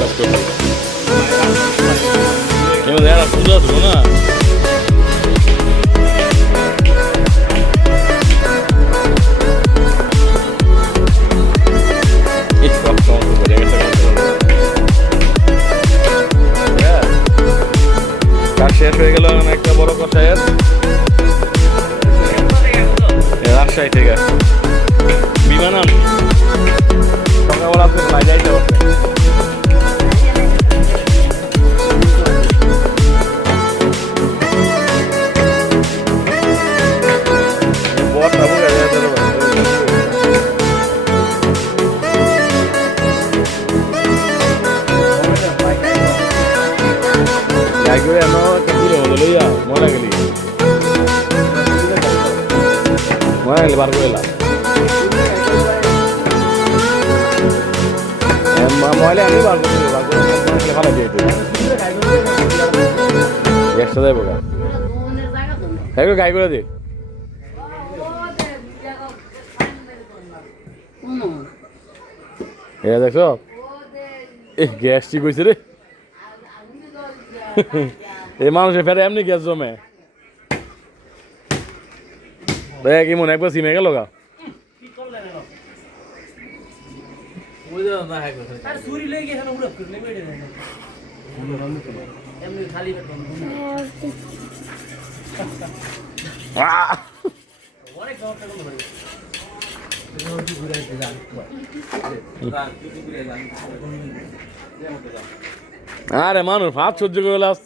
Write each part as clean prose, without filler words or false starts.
কাজ করছি এবার পুজো আসবো না কাজ শেষ হয়ে গেল একটা বড় কথায়ের রাজশাহী থেকে বিমান আনছি সকালবেলা আপনি যাইতে পারবেন ময়লা গেলি বার করে ময়লা আমি বার করে ভালো দিয়ে একশো দেবো গাই করে দি দেখো গ্যাস ঠিক হয়েছে রে এই মানুষের ফেরে এমনি গ্যাস জমে কি মনে একবার সিমে গেল গা আরে মানুষ ভাত সহ্য করে লাস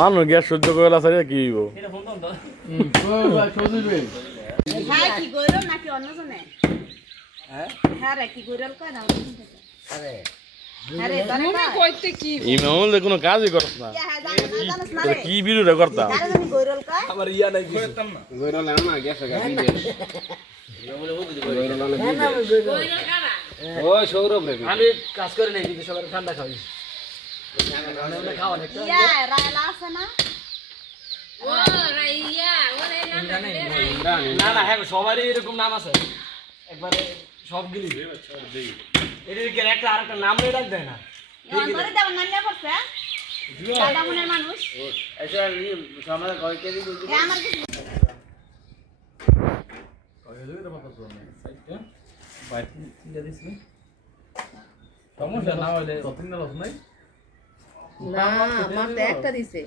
মানুষ গ্যাস সহ্য করে লাস কি হইব কোনো কাজই করছ না কি বিরুদ্ধে করতাম সৌরভ আমি কাজ করে নেই কিন্তু সবার ঠান্ডা খাওয়াই না হ্যাঁ সবারই এরকম নাম আছে একবারে সব গিলি এদিকে একটা আরেকটা নাম নিয়ে রাখ দেয় না সমস্যা না হলে নাই না মাত্র একটা দিছে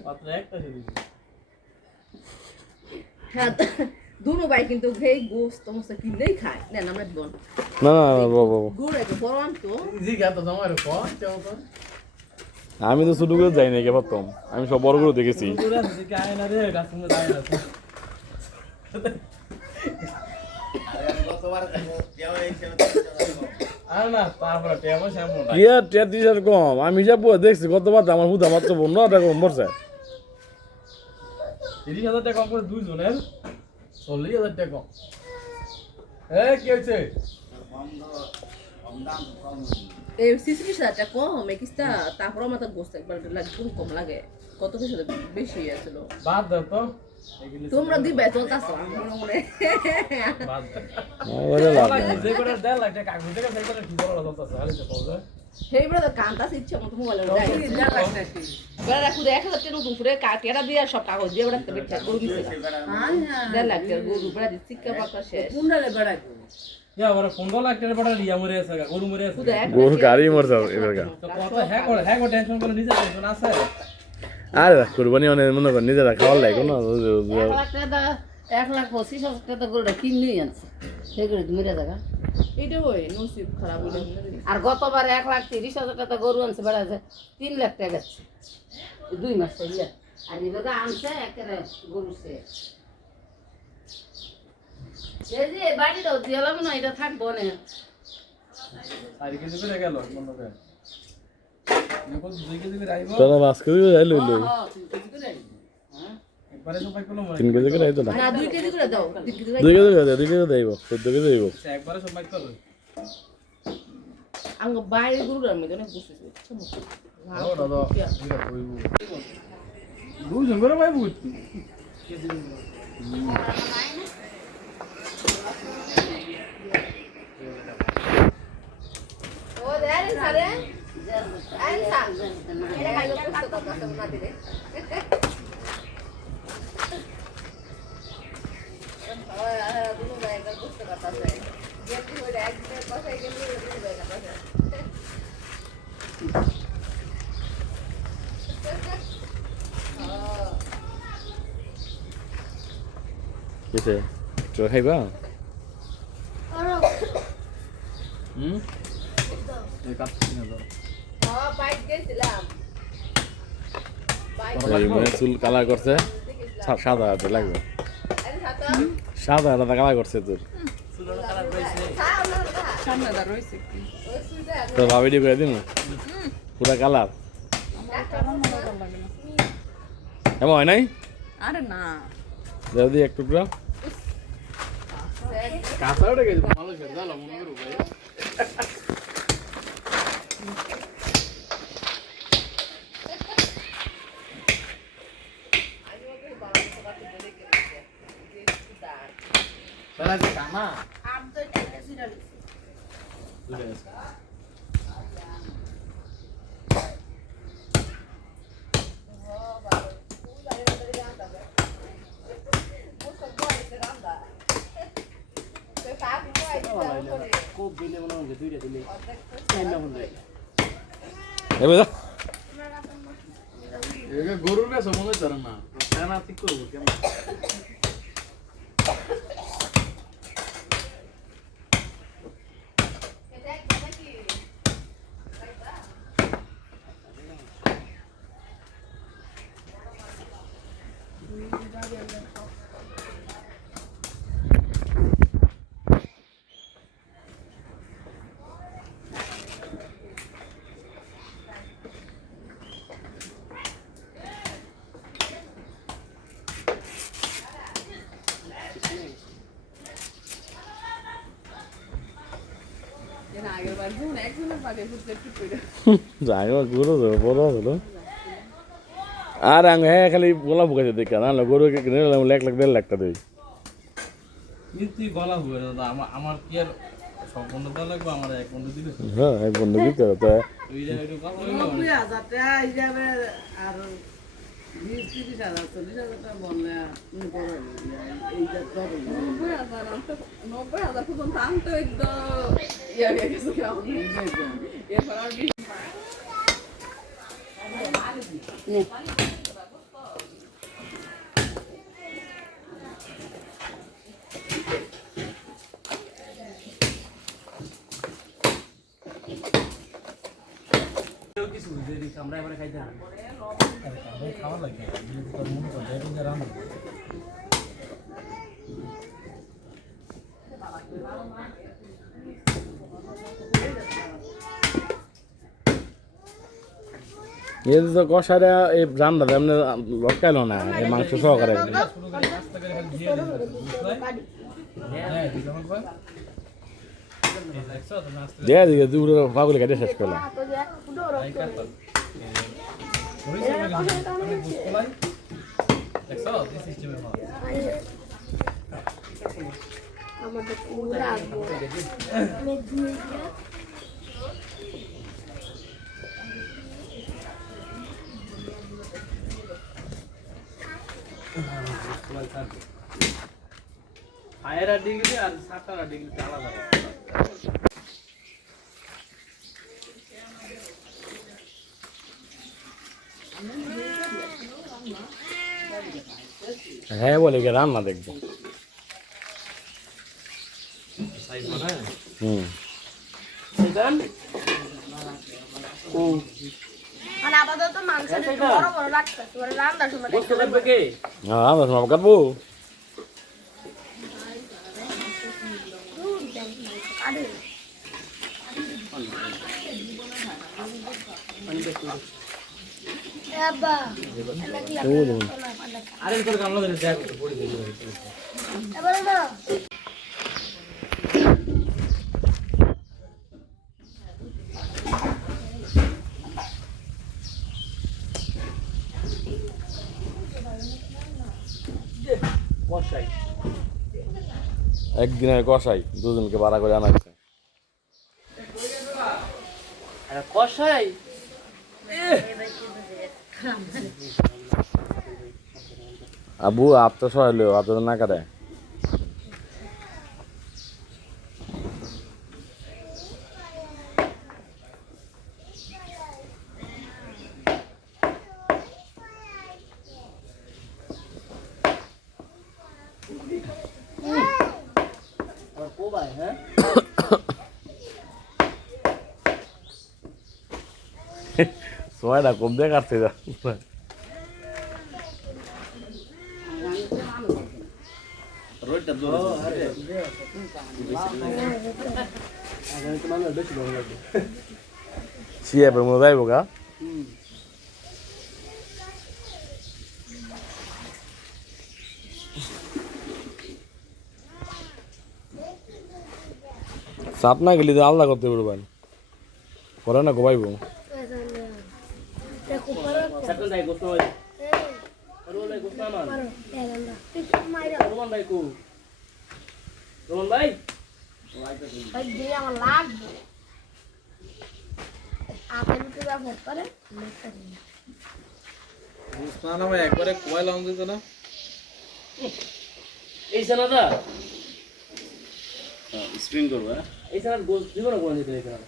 দুনো ভাই কিন্তু সেই গোস্ত মস্ত কিনলেই খায় নেন আমরা বোন না না বাবা গুড় একটু বড় আনতো আমি তো ছোট করে যাই না কে প্রথম আমি সব বড় করে দেখেছি কম আমি যা দেখছি কতবার আমার হুদা মাত্র 15,000 টাকা কম পড়ছে 30,000 টাকা কম করে দুইজনের 40,000 টাকা কম কি হয়েছে এই 30,000 কম একিস্তা তারপর আমার তো গোস্ত একবার একদম কম লাগে কত কিছু বেশি আসলো বাদ দাও তো তোমরা দিবে চলতাছ মনে মনে বাদ দাও যে করে 1.5 লাখ টাকা কাগজ থেকে সেই করে কি বড় চলতাছে খালি তো পাওয়া সেই বড় কান্তাস ইচ্ছা মতো মোবাইলে দেয় 1.5 লাখ টাকা বড় রাখু 1,000 টাকা নতুন করে কাটিয়াটা দিয়ে সব কাগজ দিয়ে বড় একটা বেচা গরু দিছে হ্যাঁ 1.5 লাখ টাকা গরু বড় দিছে চিক্কা পাতা শেষ কুন্ডালে বড়াই ইয়া ওরা 15 লাখ টাকা বড় রিয়া মরে আছে গরু মরে আছে গরু গাড়ি মরছে এবারকার তো কত হ্যাঁ করে টেনশন করে নিজে টেনশন আছে আরে কুরবানি অনেক মনে কর নিজেরা খাওয়ার লাগে কোনো 1,25,000 টাকা গরুটা কিনলেই আনছে সেই করে তুমি জায়গা এটা ওই নসিব খারাপ হইলো আর গতবার 1,30,000 টাকা গরু আনছে বেড়া আছে 3 লাখ টাকা গেছে 2 মাস হইয়া আর এবারে আনছে একেবারে গরু সে এই যে বাড়িটাও দিলাম না এটা থাকবো না আর কেজি করে গেল মনে করে যখন 2 কেজি করে আইবো তোরা বাস করে যাই লইল হ্যাঁ 2 কেজি করে আইবো হ্যাঁ একবারে সবাই কোন মনে 3 কেজি করে আইতো না না 2 কেজি করে দাও 2 কেজি 2 কেজি করে 2 কেজি দেইব 14 কেজি দেইব একবারে সবাই তো আঙ্গ বাইরে গরুর আমি তো না বুঝছিস ও দাদা এটা কইবো দুজন করে ভাই বুঝছি কিসে তোর খাইবা এই কাটছি না তো চুল কালার করছে সাদা হাতে লাগবে সাদা হাতে কালার করছে তোর তোর ভাবি দিয়ে করে দিন পুরা কালার এমন হয় নাই আরে না যদি এক টুকরা কাঁচা উঠে গেছে ভালো খেতে ভালো মনে করো ভাই Para de cama. গরুর কাছে মনে হচ্ছে না না ঠিক করবো কেমন জায়গা গরু বড় হলো আর আং হ্যাঁ খালি গোলা ফুকাইছে দেখা না গরু কিনে লাখ লাখ 1.5 লাখ টাকা দেই তুই গলা ফুকাই দাদা আমার কি আর সব বন্ধ দেওয়া লাগবে আমার এক বন্ধ দিবে হ্যাঁ এক বন্ধ দিতে তো তুই যা একটু কথা বলবি 90,000 টাকা হিসাবে আর 20-30,000 40,000 টাকা বললে তুমি করো এইটা করো 90,000 পর্যন্ত আনতে হইতো ইয়া হয়ে গেছে এরপর আর আমরা এবারে খাইতে খাওয়া লাগে তোর মনে করে যে রান্না ये तो कौशारे ये जान रहा है हमने लड़का लो ना ये मांग सो करे दे दे दूर पागल के शेष करला फायर डिग्री और 7 डिग्री आलादा है बोले के राम ना देख दो साइज बना है সেদান মানে আপাতত মাংসের একটু বড় বড় লাগতেছে ওরে রান্নার সময় বসতে লাগবে কে हां बस हम करबो আব্বা আরে তোর কামলা ধরে দেখ পড়ে গেল এবারে না বসাই एक दिन कसाई दो दिन के 12 করে আনা বর্ষায় আবু আপ তো সহাইলো আপ তো না করে ও ভাই হ্যাঁ সবাইটা কম দিয়ে কাটছে যা সিএপের মধ্যে যাইব গা সাপ না গেলে আলাদা করতে পারবেন করে না গোবাইব সেকেন্ড ভাই গোস্ত ভাই রোমান ভাই গোস্ত মান রোমান ভাই কো রোমান ভাই ভাই দিয়ে আমার লাগবে আপনি কি ব্যবহার করেন একবারে কোয়াই লাউন দিত না এই সানাদা স্প্রিং করবো হ্যাঁ এই সানাদ গোস্ত দিব না কোন দিতে এখানে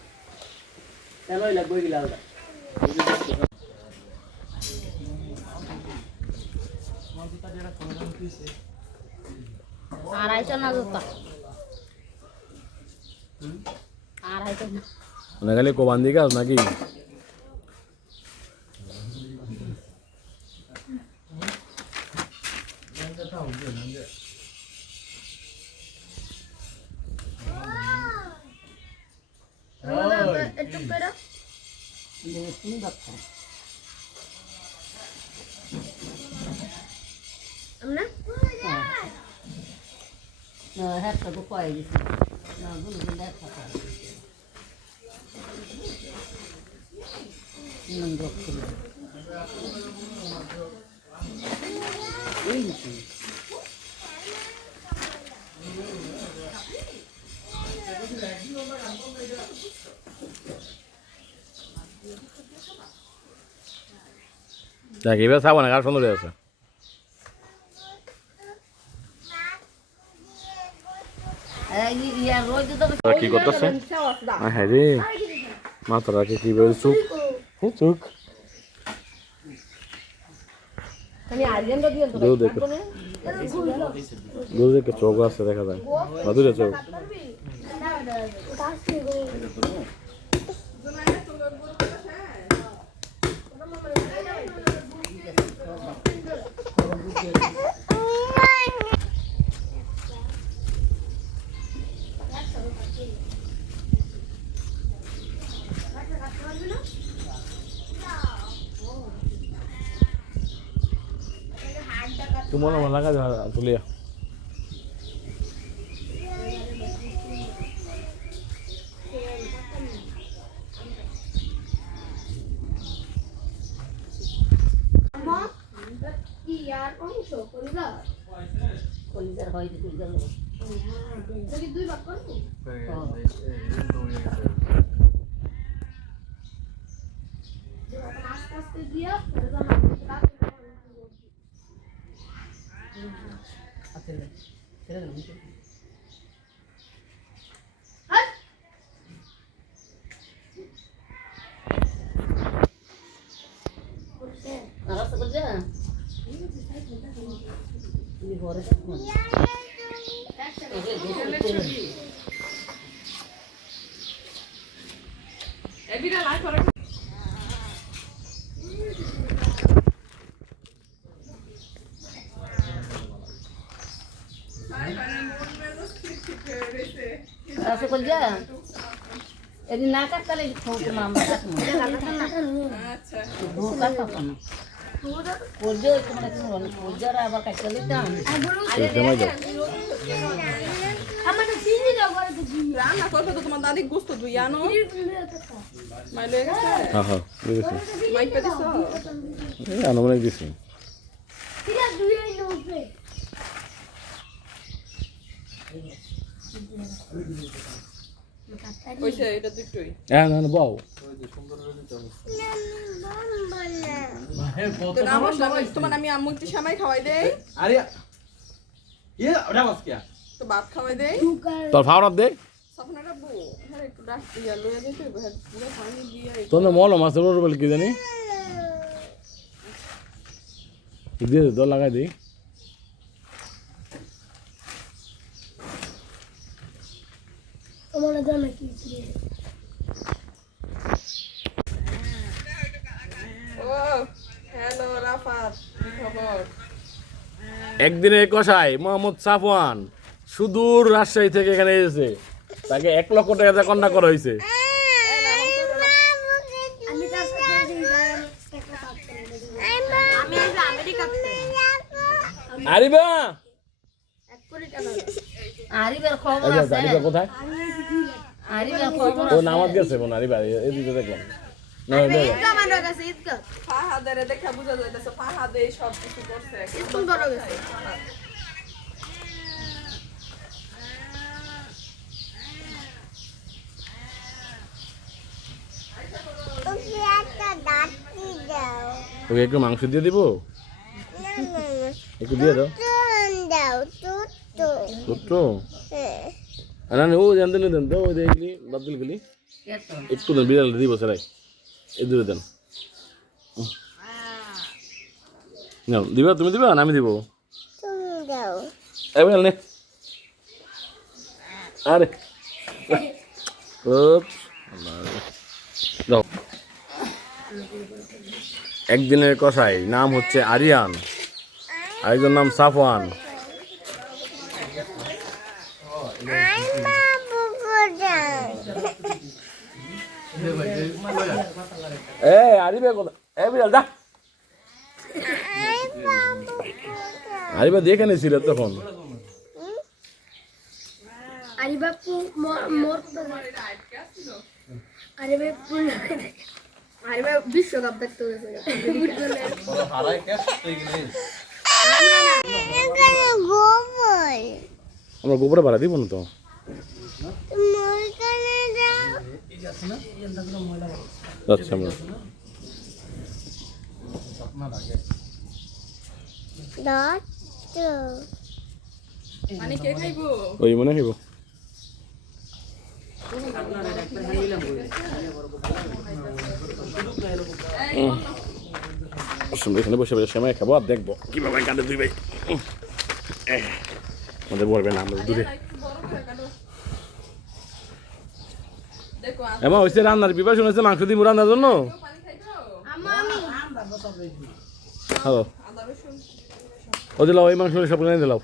কেন লাগবে কি লালটা আড়াইশো না জুতা আড়াইশো না মানে খালি কোবান্দি গাছ নাকি একটু করে আমরা হ্যাঁ তো কয়ে গেছি না গুলো দেখা দেখ এবার খাবো না কার সুন্দর আছে কি করতেছে হ্যাঁ রে মাথাটাকে কি বলে চুপ চুপ দুধ দেখে দুধ দেখে চোখ আছে দেখা যায় দুধের চোখ तुम्हाला मला का तुलिया কি আর অংশ কলিজা কলিজার হয় কলিজার যদি দুই ভাগ করব আস্তে আস্তে দিয়া রাস্তা করছে ঘরে এবিরা লাইক করে রাস্তা করছে এদিন না কাটলে ফোন আমরা কাটবো আচ্ছা কাটতাম না করছে তোমার করছে আবার কাটতে দিতাম আমার চিনি দাও করে দিই রান্না করবে তো তোমার দাদি গোস্ত দুই আনো মাই লয়ে গেছে হ্যাঁ হ্যাঁ বুঝেছি মাইক পে দিছো আনুমানিক দিছি ঠিক আছে দুই আই নোবে ওইছে এটা দুটোই হ্যাঁ না বউ তো আমার সামনে তোমার আমি আম্মু একটু সামাই খাওয়াই দেই আরে ইয়ে ওটা বাস কি তো ভাত খাওয়াই দেই তোর ফাওয়ার দে সপনাটা বউ হ্যাঁ একটু ডাক দিয়া লয়ে যেতে পুরো পানি দিয়া তোর না মল মাছের ওর বলে কি জানি দিয়ে দে দর লাগাই দিই তোমার জানা কি ও হ্যালো রাফাত কি খবর একদিনের কষাই মোহাম্মদ সাফওয়ান সুদূর রাজশাহী থেকে এখানে এসেছে তাকে 1 লক্ষ টাকা দিয়ে কন্যা করা হয়েছে আমি তার সাথে আমি আমেরিকাতে আরিবা এক কোটি টাকা আরিবের খবর আরিবা আছে আরিবা কোথায় আরিবের খবর ও নামাজ গেছে বোন আরিবা এদিকে দেখলাম না না আমার কাছে ঈদগাহ ফাহাদের দেখা বুঝা যাইতেছে ফাহাদে সব কিছু করছে স্কুল বড় গেছে ওকে একটু মাংস দিয়ে দিব একটু দিয়ে দাও ছোট্ট না না ও জানতে দেন তো ওই দেখলি বাদল গেলি একটু দেন বিড়াল দিব সেরাই এই দূরে দেন না দিবা তুমি দিবা না আমি দিব এই বিড়াল নে আরে দাও একদিনের কষাই নাম হচ্ছে আরিয়ান আরেকজন নাম সাফওয়ান আরিবা কোথায় বিড়াল দা আরিবা দেখে নিয়েছিল তখন আরে বাপু মোর আরে বাপু আরে বাপু বিশ্বকাপ দেখতে গেছে হারাই ক্যাশ হয়ে গেলে আমরা গোবরে ভাড়া দিব না তো আচ্ছা আমরা মানে কে খাইবো ওই মনে হইব এখানে বসে বসে সময় খাবো আর দেখবো কিভাবে কাঁদে দুই ভাই আমাদের বলবে না আমরা দূরে দেখো এমন হয়েছে রান্নার বিবাহ শুনেছে মাংস দিব রান্নার জন্য পানি খাইছো হ্যালো আদা রসুন ও দিলাও ওই মাংস সব কিনে দিলাও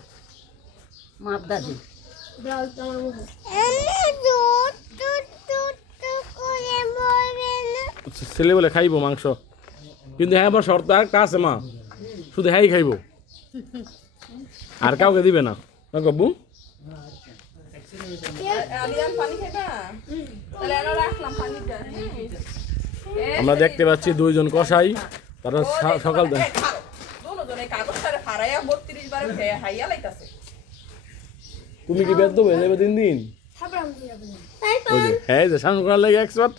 মাপ দাদি দাও তোমার মুখে ছেলে বলে খাইবো মাংস কিন্তু হ্যাঁ আবার শর্ত একটা আছে মা শুধু হ্যাঁ খাইবো আর কাউকে দিবে না কব্বু আলিয়ান পানি খাইবা তাহলে এনে রাখলাম পানিটা আমরা দেখতে পাচ্ছি দুইজন কসাই তারা সকাল দুজনে কাগজটারে ফারাইয়া 32 বারে হাইয়া লাইতাছে তুমি কি বেদ দেবে যাবে দিন দিন ওই যে হ্যাঁ যে সামনে করার লাগে এক্সপার্ট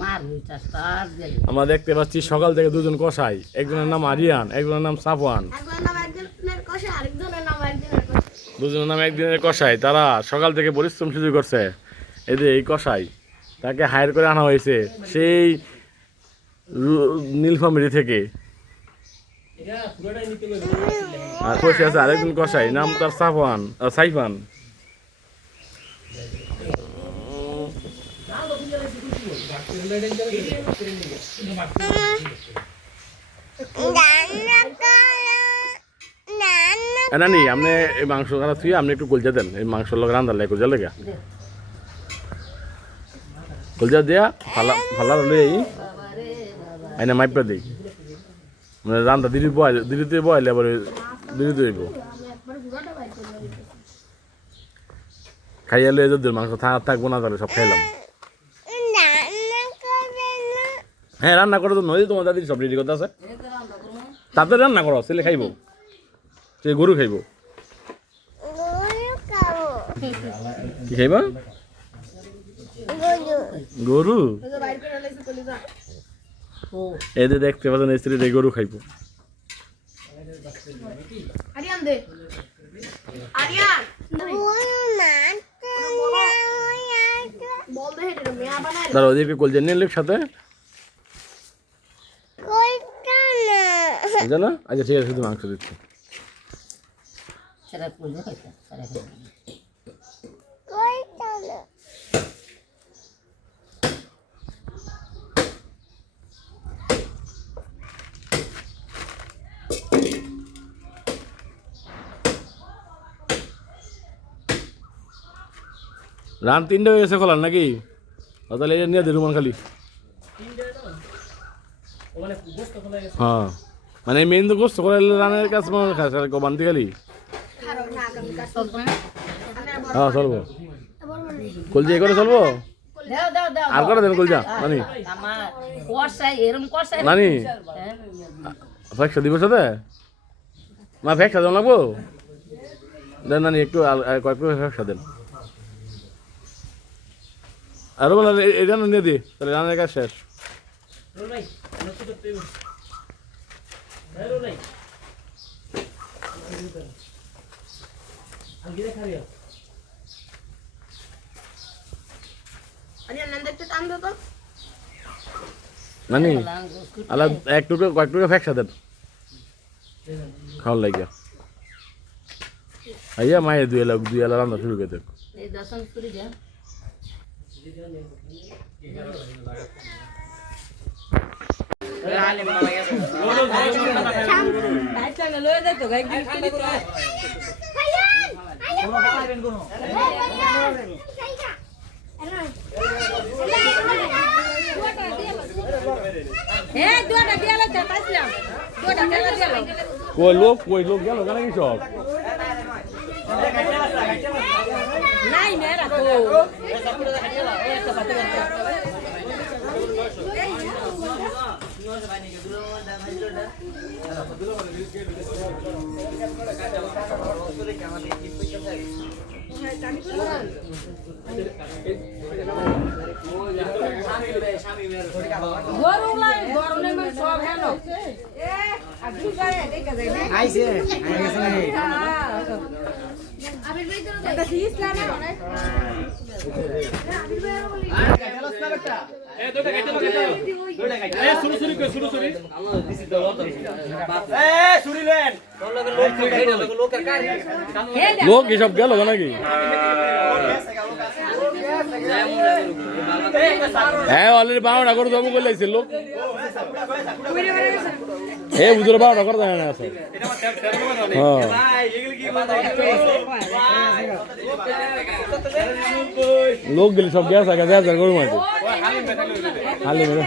মার হইতা তার দিল আমরা দেখতে পাচ্ছি সকাল থেকে দুজন কসাই একজনের নাম আরিয়ান একজনের নাম সাফওয়ান একজনের নাম একজনের কষে আরেকজনের নাম একজনের কষে দুজনের নাম একদিনের কসাই তারা সকাল থেকে পরিশ্রম শুরু করছে এদের এই কসাই তাকে হায়ার করে আনা হয়েছে সেই নীলফামারী থেকে আর বসে আছে আরেকজন কসাই নাম তার সাইফান নানি আপনি এই মাংস খারাপ থুয়ে আপনি একটু কলজা দেন এই মাংস লোক রান্দার লাগে কলজা লেগে কলজা দিয়া ফালা লই আইনা মাইপা দিই মানে রান্দা দিদিতে বয়লে আবার দিদিতে হইব খাইয়া লয়ে যদি মাংস থাকবো না তাহলে সব খাইলাম হ্যাঁ রান্না করে তো নয় তোমার দাদির সব রেডি করতে আছে তাদের রান্না করো ছেলে খাইব সে গরু খাইব কি খাইবা গরু ওই যে বাইর করে লাইছে কলিজা এদের দেখতে পাচ্ছেন স্ত্রী দিয়ে গরু খাইবো আরিয়ান দে আরিয়ান বল দে হেটে মিয়া বানাই দাঁড়া ওদিকে কলজা নিয়ে লোক সাথে জানা আচ্ছা ঠিক আছে শুধু মাংস দিচ্ছি সেটা করবো খাইতে রান 3টা হয়ে গেছে খোলার নাকি তাহলে এটা নিয়ে দে রুমান খালি হ্যাঁ মানে মেইন তো গোস্ত করে রানের কাছে মনে খাস আর বান্তি খালি হ্যাঁ চলবো কলজা করে চলবো দাও দাও দাও আর করে দেন কলজা নানি আমার কষাই এরকম কষাই নানি ফ্যাক্সা দিব সাথে মা ফ্যাক্সা দেন লাগবো দেন নানি একটু কয়েক ফ্যাক্সা দেন আরো বলা এটা নিয়ে দি তাহলে রানের কাজ শেষ রোল ভাই নষ্ট করতে হবে হ্যাঁ রোল ভাই আগে দেখা রিয়া আরিয়ান নন্দ একটু টান দাও তো নানি আলা এক টুকরো কয়েক টুকরো ফ্যাক্সা দেন খাওয়ার লাগিয়া আইয়া মায়ের দুই এলা রান্না শুরু করে দেখ এই দর্শন করে যা কই লোক গেল কেন কি সব লোক এসব গেল নাকি হ্যাঁ অলরেডি 12টা করে দেবো বলে লাগছে লোক হে বুঝলো 12টা করে দেয় না আছে লোক গেলে সব গ্যাস আগে যা গরু মাঝে হালি মেরে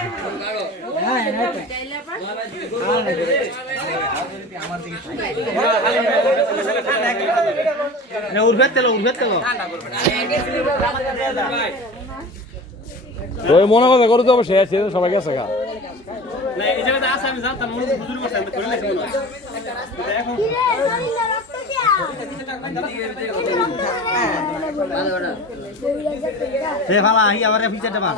ওই মনে কথা করে দেবো সে সবাই গেছে গা ভালো আহি আবার ফিচারটা বান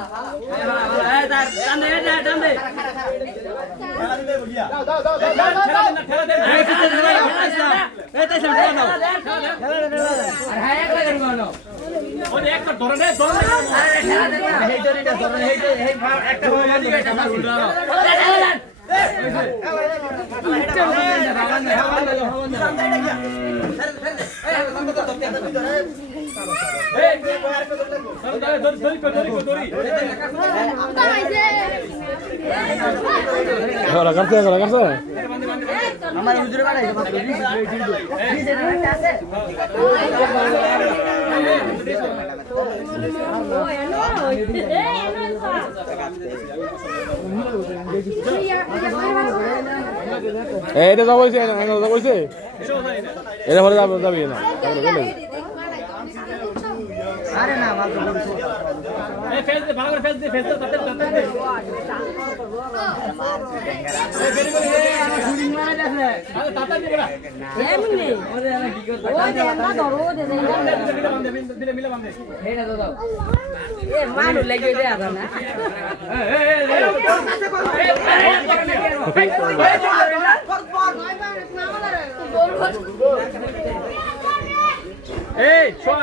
আমার হুজুরে বানাইছে এটা যাবো এটা পরে যাবি না আরে না মাত্র এই ফেস দে ভালো করে ফেস দে তাতে দে এই বেরি করে এই শুটিং মারা দেখলে আরে তাতে দে বড়া এমনি ওরে আমি কি করতে ও দে না ধরো দে দে মিলে বাঁধে হেডা দাও এ মানু লাগি দে আদা না এই শোন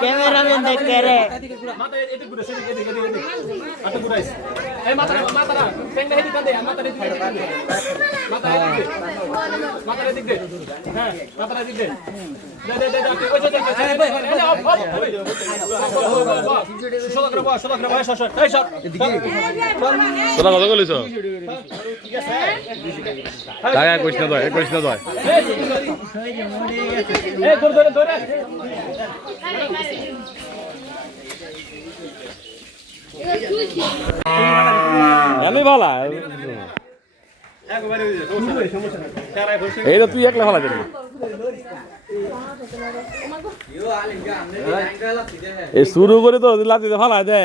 ক্যামেরাম্যান দেখতে রে মাথা এদিকে ঘুরে এদিকে মাথা ঘুরাইস এই মাথা পেঙ্গা হেদি কাঁদে মাথা এদিকে মাথা এদিকে হ্যাঁ মাথা এদিকে দে ওই যে সোদা করে বস এই সব এদিকে তোরা কথা বলিস টাকা কইছ না তো এই ধরে এমনি ভালা একবারে সমস্যা নাই কারাই বসে এইটা তুই একলা ভালা দিবি এই শুরু করে তো লাতিতে ভালা দে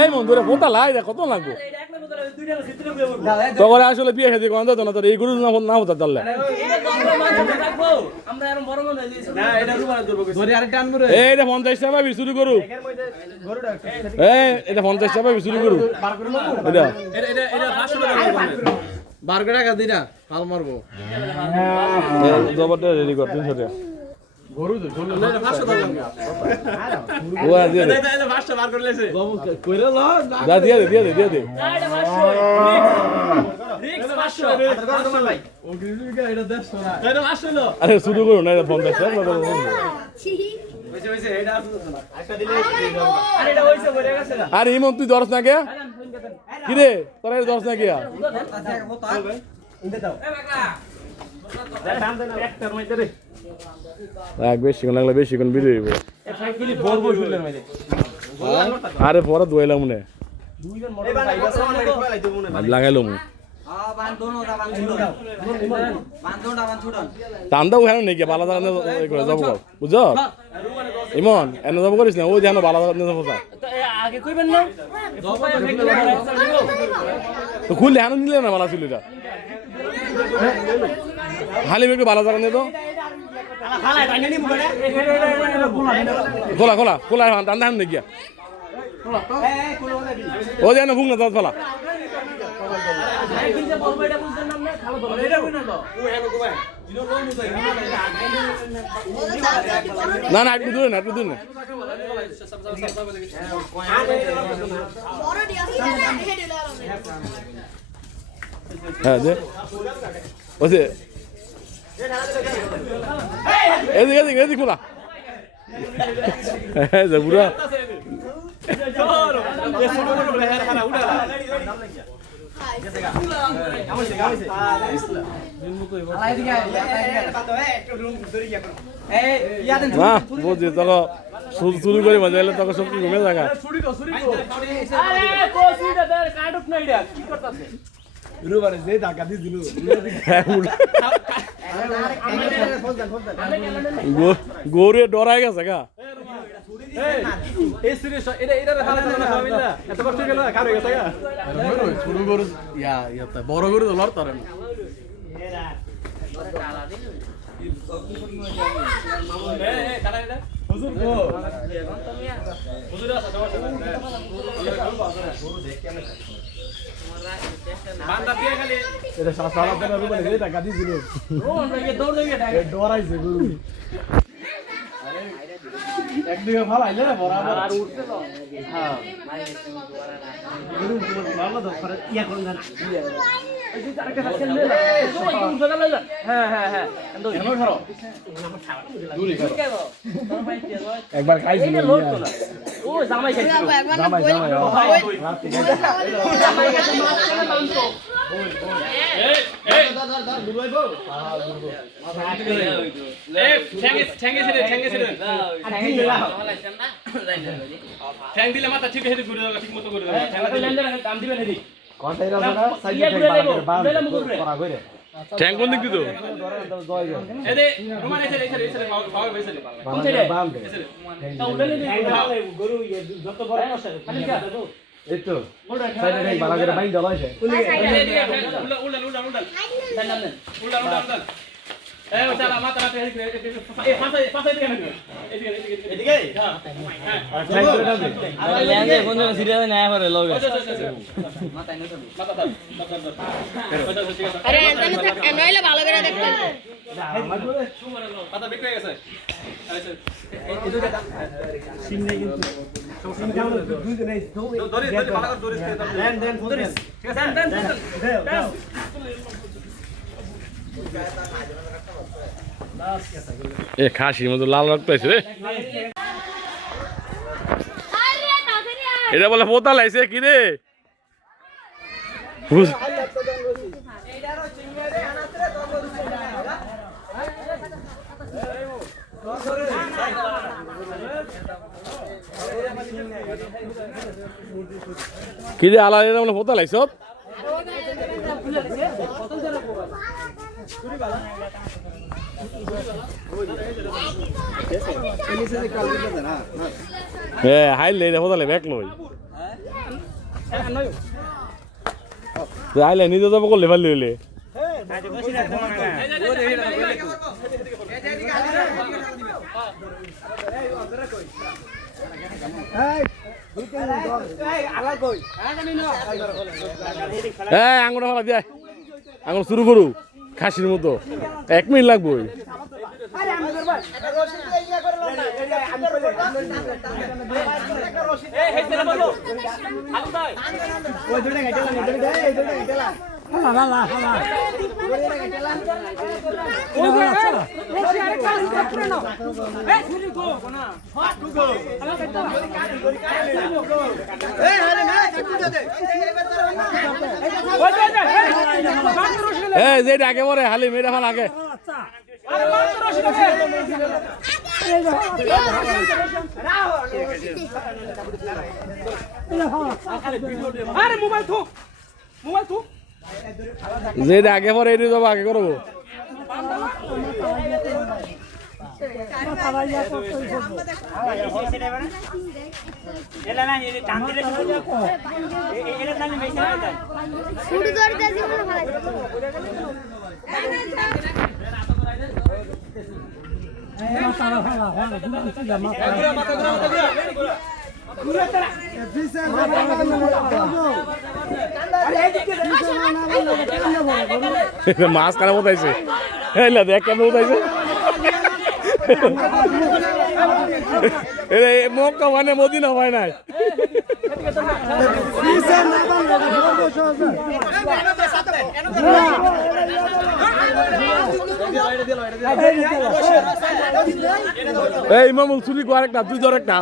এই বন্ধুরা পোতা লাই দে কত লাগবো তখন আসলে বিয়ে খেতে গন্ধ তো না তোর এই গরু না হতো তাহলে এইটা 50 টাকা পাবি শুরু করু এটা 50 টাকা পাবি শুরু করু বারো টাকা দিনা হাল মারবো জবরটা রেডি কর 300 টাকা গরু তো ঝোল না 500 টাকা ও দিয়ে দে এটা 500 বার করে লেছে কইরা ল দা দিয়ে দে না এটা 500 রিক্স 500 তোমার ভাই ও গিরিকা এটা 150 না এটা 500 লো আরে শুরু করু না এটা 50 টাকা হইছে এটা আসছে না একটা দিলে আরে এটা হইছে বলে গেছে না আরে ইমন তুই দরস না কে কি রে তোরা দরস না কিয়া ইন্দে দাও এ বাকলা দাম দেন একটার মধ্যে রে রাখ বেশিক্ষণ লাগলে বেশিক্ষণ ভিডিও হইব এ ফাইকিলি বড় শুনলেন মধ্যে আরে পরে দোয়াইলাম মনে দুইজন মোটর সাইকেল সামনে খোলাই দেব মনে লাগাইলাম টান্দা ওখানে নেই বালা জায়গা করে যাবো বুঝছো ইমন এনে যাবো করিস না ওই যেন বালা জায়গা যাবো আগে কইবেন না তো খুললে হানো নিলে না বালা চুলিটা হালিম একটু বালা জায়গা নিয়ে তো খোলা খোলা খোলা টান্দা হান নেই গিয়া ও যেন ভুং না দাঁত ফলা না না একটু দূরে না একটু দূরে না হ্যাঁ যে ওসে এদিকে এদিকে এদিকে খোলা হ্যাঁ যে পুরা না বুঝছি তখন শুরু করে মজা এলে তখন সব ঘুমে থাকা গৌরে ডরাই গেছে গা বড় গরু তো লড় তারে ডরাইছে গরু একদিকে ভালো আইলে বরাবর আর উঠতে তো হ্যাঁ গরু ভালো তো ইয়া করুন না একবার খাইছি ও জামাই খাইছিল জামাই জামাই ঠ্যাং দিলে মাথা ঠিক হেঁটে ঘুরে যাবে ঠিক মতো ঘুরে যাবে কাম দিবেন এদিক কথাই রাখো না সাইডে বাম করা কইরে ঠ্যাং কোন দিক দিত এদে রোমান এসে খাওয়া হইছে বাম বাম তা উড়লে গরু যত বড় নষ্ট এই তো সাইডে নেই বালা করে বাইন দলা আছে উল্লা এই ওটা মাথা রাতে এই পাশে দিকে নাকি এদিকে হ্যাঁ সাইড করে দাও আর ল্যাঙ্গে কোন সিরিয়াস না পারে লগে মাথা আরে এনাইলে ভালো করে দেখতে মাথা বিক হয়ে গেছে এ খাসির মতো লাল রক্ত আছে রে এটা বলে পোতা লাইছে কি রে কি রে আলা এটা বলে পোতা লাইছ হ্যাঁ হাইলে এটা পোতা লাই ব্যাক লই আইলে নিজে যাবো করলে ভালো হইলে আঙুর ফেলা দিয়ে আঙুর শুরু করু খাসির মতো 1 মিনিট লাগবো যেটা আগে পরে হালিম এটা ভালো আগে যেটা আগে পরে এটা যাবো আগে করবো শুরু করে দিয়েছি মনে হয় মাছ কানা বোতাইছে দেখ কেন বোতাইছে মক্কা মানে মদিনা হয় নাই এই মামুল চুরি কর একটা তুই ধর একটা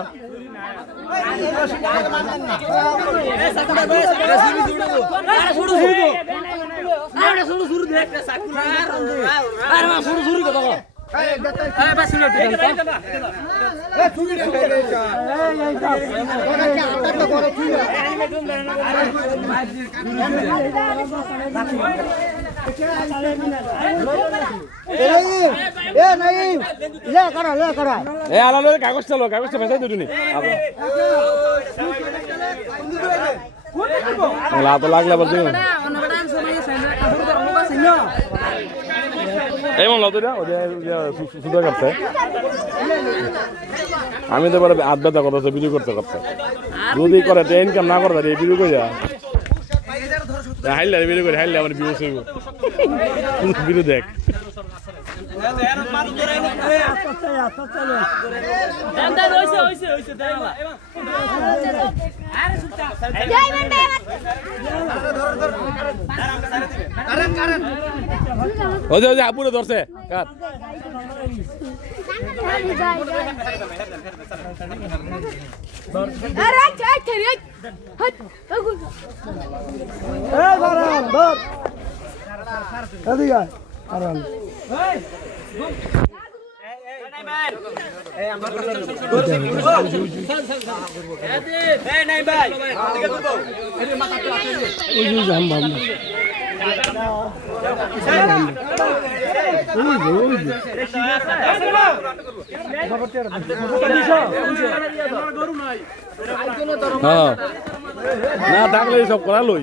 কাগজটা লো কাগজটা ফেসাই দুটুনি তো লাগলে বলছি এই মন লতো সুন্দর করছে আমি তো হাত ব্যথা করতেছে ভিডিও করতে করতে যদি করে ইনকাম না করে এই ভিডিও করে যা হাইলে ভিডিও করে হাইলে আমার ভিডিও ভিডিও দেখ ওই যে আপুরে ধরছে কার হ্যাঁ না থাকলে সব করা লই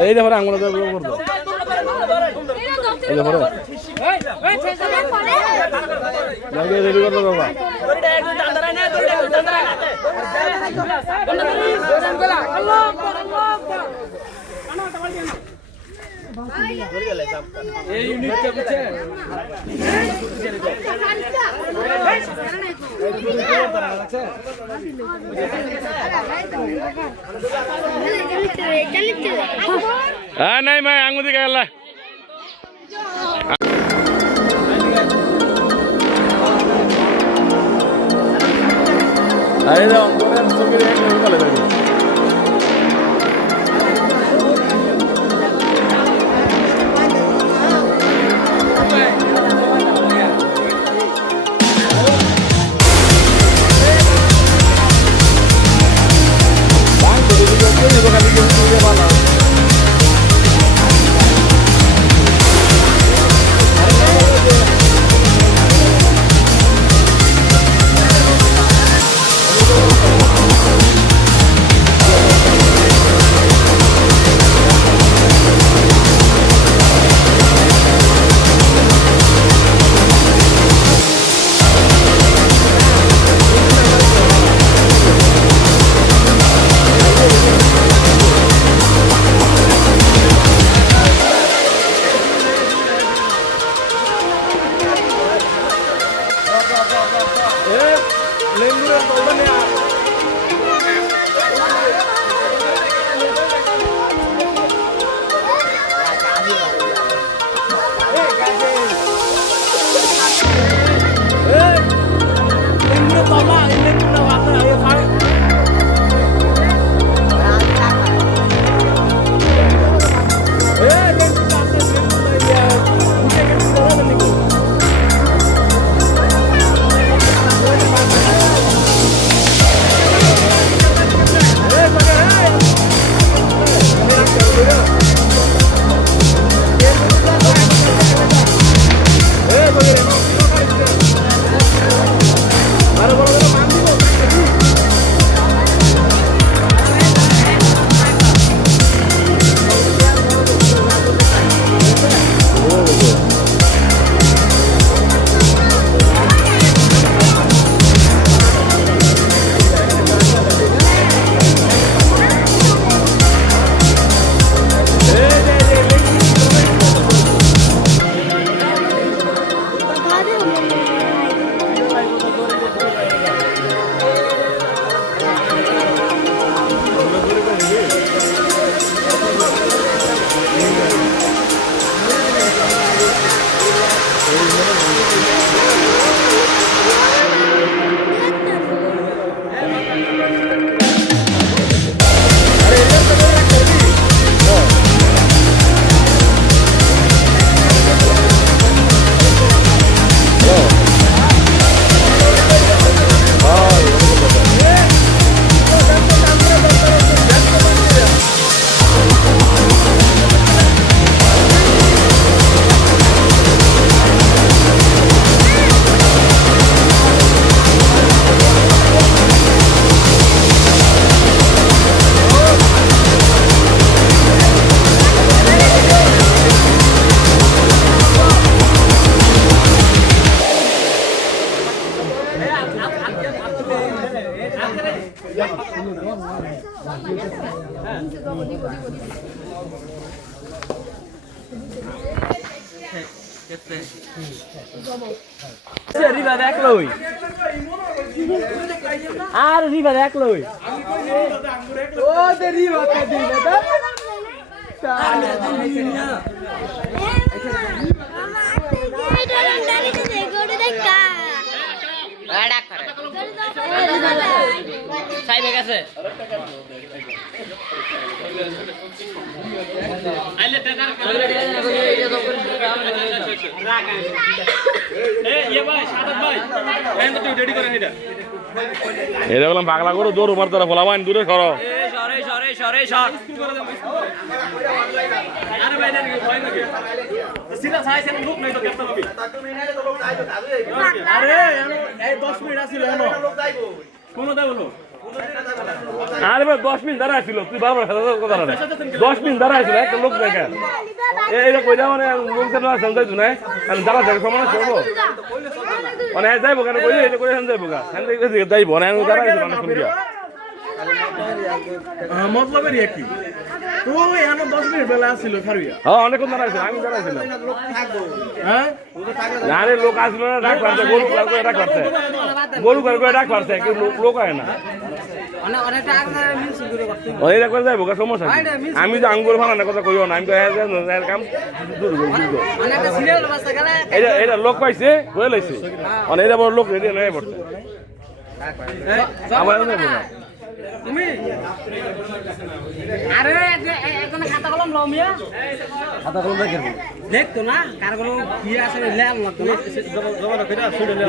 এই দেখো আঙুল করবো এই দেখো রেডি করতে বাবা এই ইউনিটটা বুঝছে नहीं मैं आंगू दिखा अल्लाह अरे तो রিবা দেখলই আর রিবা দেখলই ও দেরি হতে দিবে তো সাইবে গেছে আইলে টাকার এ ইয়ে ভাই সাদত ভাই এন্ড তুই রেডি করে নিডা এটা বললাম পাগলা করো দৌড় মারতে ফলাবাইন দূরে সরো সরে সর আরে ভাই না ভয় লাগে সিধা সাইছেন লোক নাই তো কেমন হবে আরে এই 10 মিনিট আছিল এনো কোন দা বলো আরে ভাই 10 মিনিট দাঁড়ায় ছিল তুই বারবার কথা না 10 মিনিট দাঁড়ায় ছিল একটা লোক দেখা এইটা কইরা মানে লোকটা না সমঝাইছো না আমি দাঁড়া থেকে সমান করব মানে যাইবো কেন কইলে এটা করে যাইবো গা এখানে যাইবো না আমি দাঁড়াইছি মানে শুন দিয়া মতলবের কি তুই এনো 10 মিনিট বেলা আছিল খারুয়া হ্যাঁ অনেকক্ষণ দাঁড়াইছি আমি দাঁড়াইছিলাম হ্যাঁ আরে লোক আসলো না ডাক পারছে গরু করে ডাক পারছে গরু করে ডাক পারছে কি লোক হয় না অনেকটা আগে মিলছি করে করতে ওইটা করে যাইবো গা সমস্যা কি? আমি যে আঙ্গুর ফালানোর কথা কইও না আমি তো এর কাম দূর অনেকটা সিরিয়াল বাসা গেলে এটা লোক পাইছে হয়ে লাইছে মানে এটা বড় লোক রেডি হয়ে পড়ছে আমার তুমি আরে একজন খাতা কলম লও মিয়া খাতা কলম দেখেন দেখতো না কার কোনো কি আছে লেম লাগতো না জবাব কইরা শুনে লে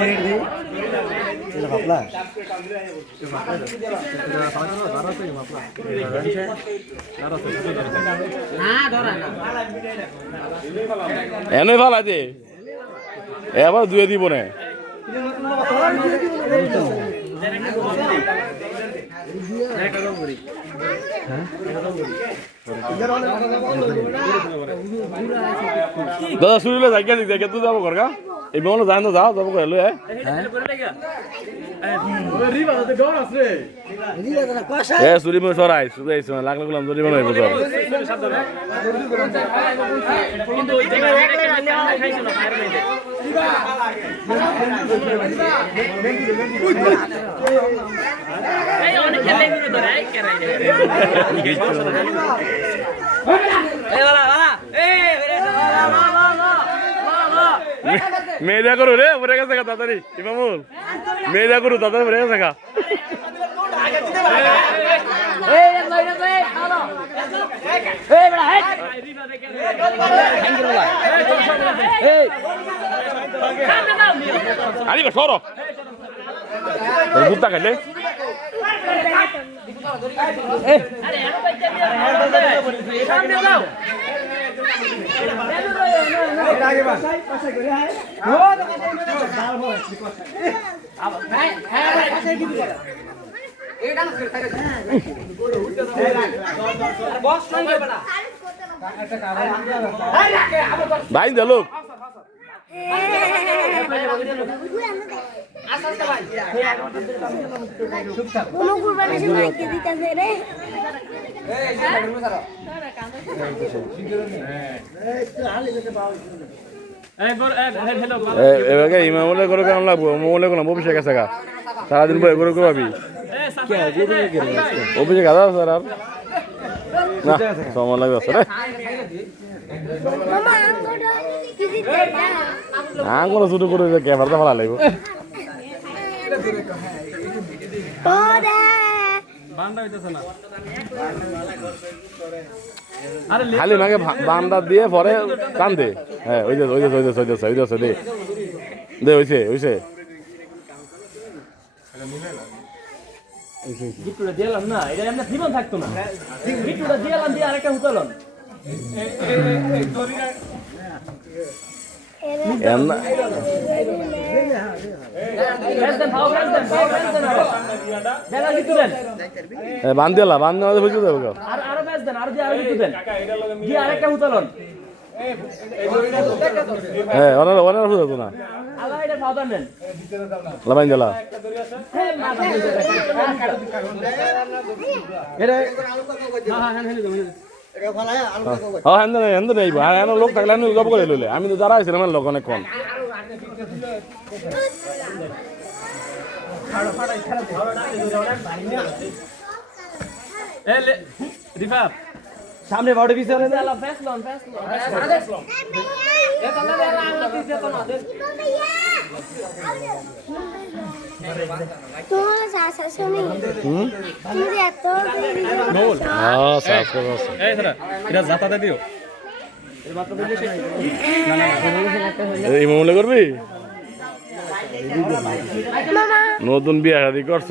এটা ভাবলা না ধরা না এনে ভালো দে এবার দুয়ে দিব না দাদা শুনিলে জায়গা দিক জায়গা তুই যাবো করগা এই মনে জান তো যাও যাবো কইলো রিবা তো ডর আছে এ সুরি মে সরাই সুরাই সুরা লাখ লাখ জরি বানাই বুঝো কিন্তু জায়গা খাইছো না ফায়ার মেইতে এই অনেক খেলে নিয়ে ধরে আই কেরাই এই বালা এই মেয়েদা করো রে পরে গেছে গা তাড়াতাড়ি ইমামুল মেয়েদা করো তাড়াতাড়ি পরে গেছে গা এই লইরে কই আলো এই বড়া হেড এই আরে বা সরো গুত্তা খাইলে আরে এত কইতে সামনে যাও আগে বাস ভাই দে লোক কোনো কুরবানি সে মাইকে দিতেছে রে এই বল হ্যালো এবারে ইমামুলে করে কাম লাগবো মোলে কোন অফিসে গেছে গা সারাদিন বই করে করবি অফিসে গাদা স্যার আর না সময় লাগবে স্যার মামা আঙ্গুটা কি দিতে আঙ্গুল শুরু করে ক্যামেরাটা ভালো লাগবে ওরে বান্দা হইতাছে না খালি মাকে বান্দা দিয়ে পরে কান্দে হ্যাঁ ওই দে দে হইছে গিট্টুটা দিলাম না এটা আমরা জীবন থাকতো না গিট্টুটা দিলাম দিয়ে আরেকটা হুতালন বান্ধিলা বান্ধব বুঝতে দেবো আরো ব্যাস দেন আরো দিয়ে আরো গিট্টু দেন দিয়ে আরেকটা হুতালন হ্যাঁ অনেক বুঝতো না আল্লাহ এটা সাবধান নেন লাবাইন দিলা এটা হ্যাঁ হ্যাঁ হেন নেই আর এন লোক থাকলে আমি গপ করে লইলে আমি তো যারা আইছিলাম লোক অনেকক্ষণ রিফা সামনে বাড়ি পিছনে তোমার শাশা শুনি তুমি এত হ্যাঁ সাফ করে আছে এই দাদা এটা জাতাতে দিও এই মামলা করবি মামা নতুন বিয়া শাদি করছ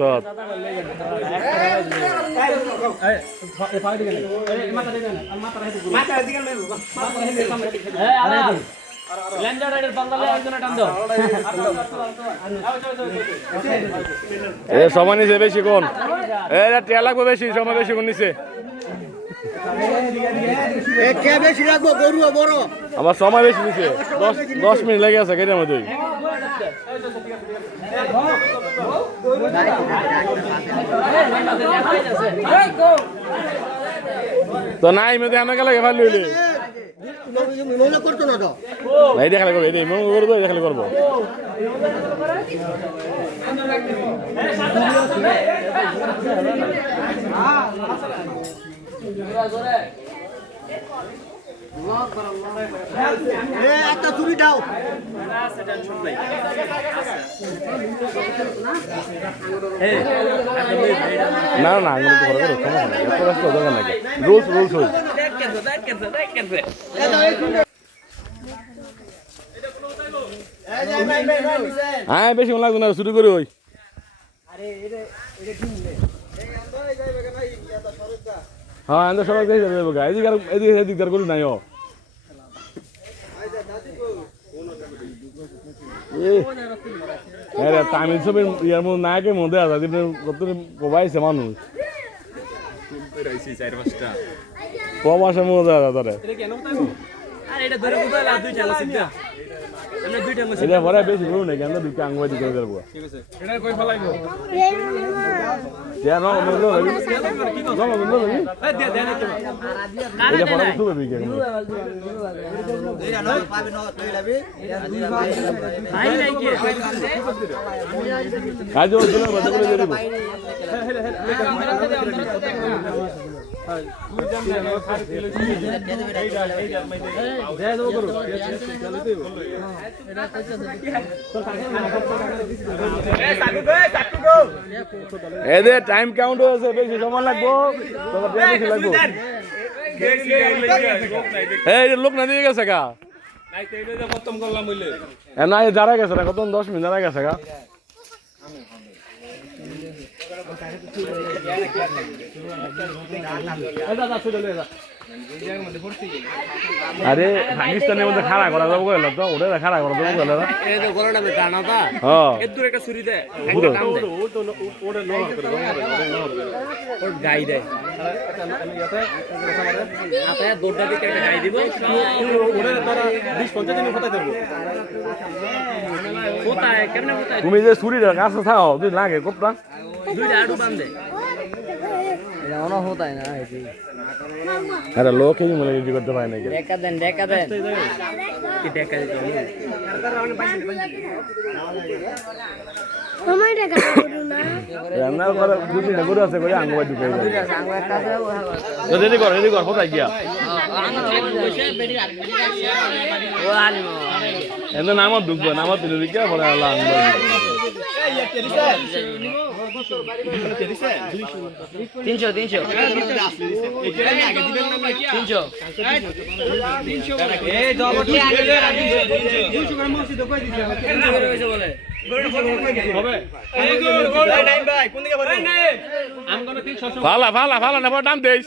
এ সময় নিছে বেশি কোন এটা টিয়া লাগবে বেশি সময় বেশি কোন নিছে বেশি লাগবো গরু বড় আমার সময় বেশি নিছে 10 মিনিট লেগে আছে কেটের মধ্যে তো নাই মেয়েতে আমাকে লাগে ফাল লইলে মনে করতো না তো এই দেখালে করবো এই মনে করবো এই দেখালে করবো একটা চুরি দাও না না আঙুল তো করে দরকার নাকি রুলস হই হ্যাঁ বেশি মনে লাগবে না শুরু করি ওই হ্যাঁ আমরা সবাই দেখে যাবো এদিকে করি নাই ও হ্যাঁ তামিল ছবির ইয়ার মধ্যে নায়কের মধ্যে আছে কত কবাইছে মানুষ প্রবাসের মধ্যে আছে তারা এটা পরে বেশি করুন নাকি আমরা দুটো আঙ্গুয়াই দিতে পারবো কাজ এদের টাইম কাউন্ট হয়েছে বেশি সময় লাগবো বেশি লাগবো এই লোক না দিয়ে গেছে গা না যারা গেছে না কত 10 মিনিট যারা গেছে গা আরে পাকিস্তানের মধ্যে খাড়া করা যাবো গেল তো ওটা খাড়া করা যাবো গেল গাই দেয় তুমি যে ছুরিটা কাছে থাও তুই লাগে কোপটা আরে লোক এই মনে কিছু করতে পারে নাকি সময় টাকা করু না রান্না করে দুটি গরু আছে করে আঙ্গুয়া ঢুকে তো রেডি কর কোথায় গিয়া এত নামত ঢুকবো নামত তুলে দিকে পরে আল্লাহ আঙ্গুয়া ফালা ফালা ফালা না দাম দেশ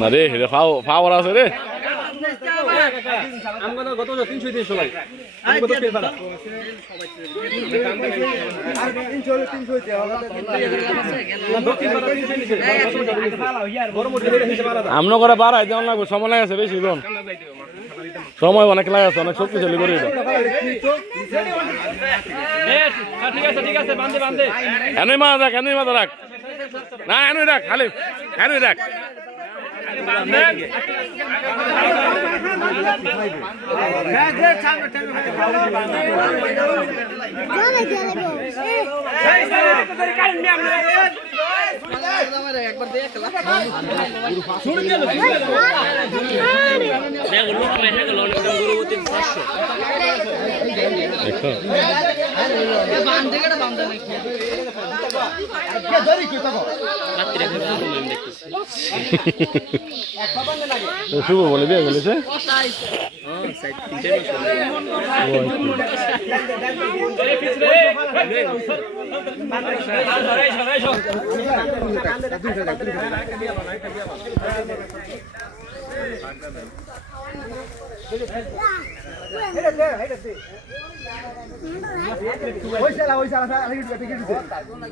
না রে ফাওয়ার আছে রে গত 300 ভাই আমরা করে বাড়াই দেওয়া লাগবে সময় লাগে বেশি জন সময় অনেক লাগাচ্ছে, অনেক শক্তিশালী করে এটা। ঠিক আছে বান্ধে বান্ধে এনই মা রাখ, এনই মাথা রাখ, না এনই রাখ, খালি এনই রাখ। শুভ বলে বিয়ে বলেছে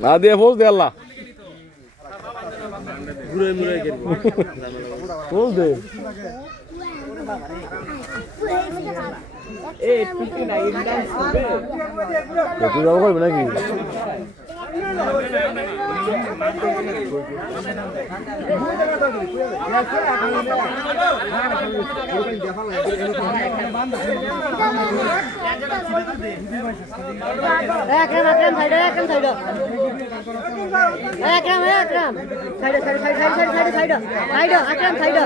না দিয়ে ফোজ দে আল্লাহ ফোজ দে তুই যাবো করবি নাকি সাইডে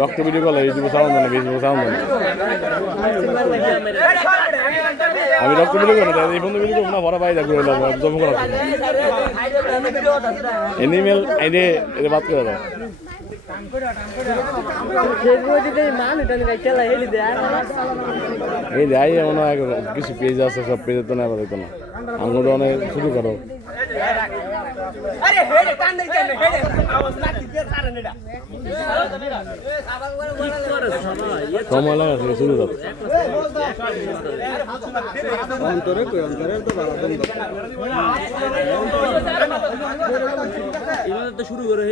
রক্ত ভিডিও করলে এই দিব সাউন্ড মানে বেশ সাউন্ড আমি রক্ত ভিডিও করি না এই বন্ধু ভিডিও করব না ভরা পাই যাবো জম করা এনিমেল আইডে এর বাত করে দাও এই যাই এমন কিছু পেজ আছে সব পেজে তো না পারতো না আঙুল অনেক শুরু করো সময় লাগে শুরু করো শুরু করে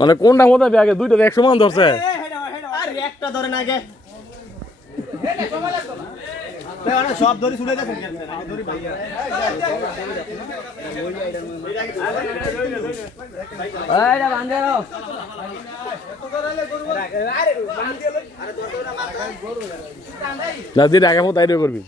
মানে কোনটা মতো আগে দুইটা এক সমান ধরছে একটা ধরে না আগে সব ধরে ছুটে যাচ্ছে দিদি আগে মতো আইডিয়া করবি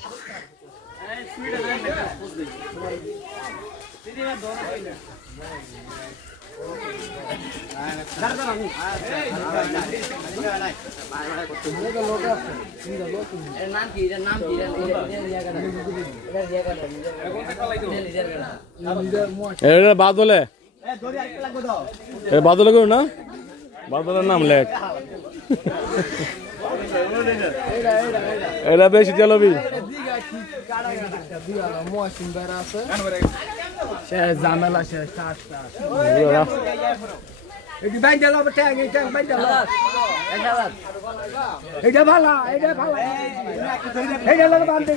বাদলে বাদলে করু না বাদলের নাম লেখ এটা বেশি চালবি ঝামেলা শেষ এটা ভালো এটা ভালো এটা লোক বাঁধতে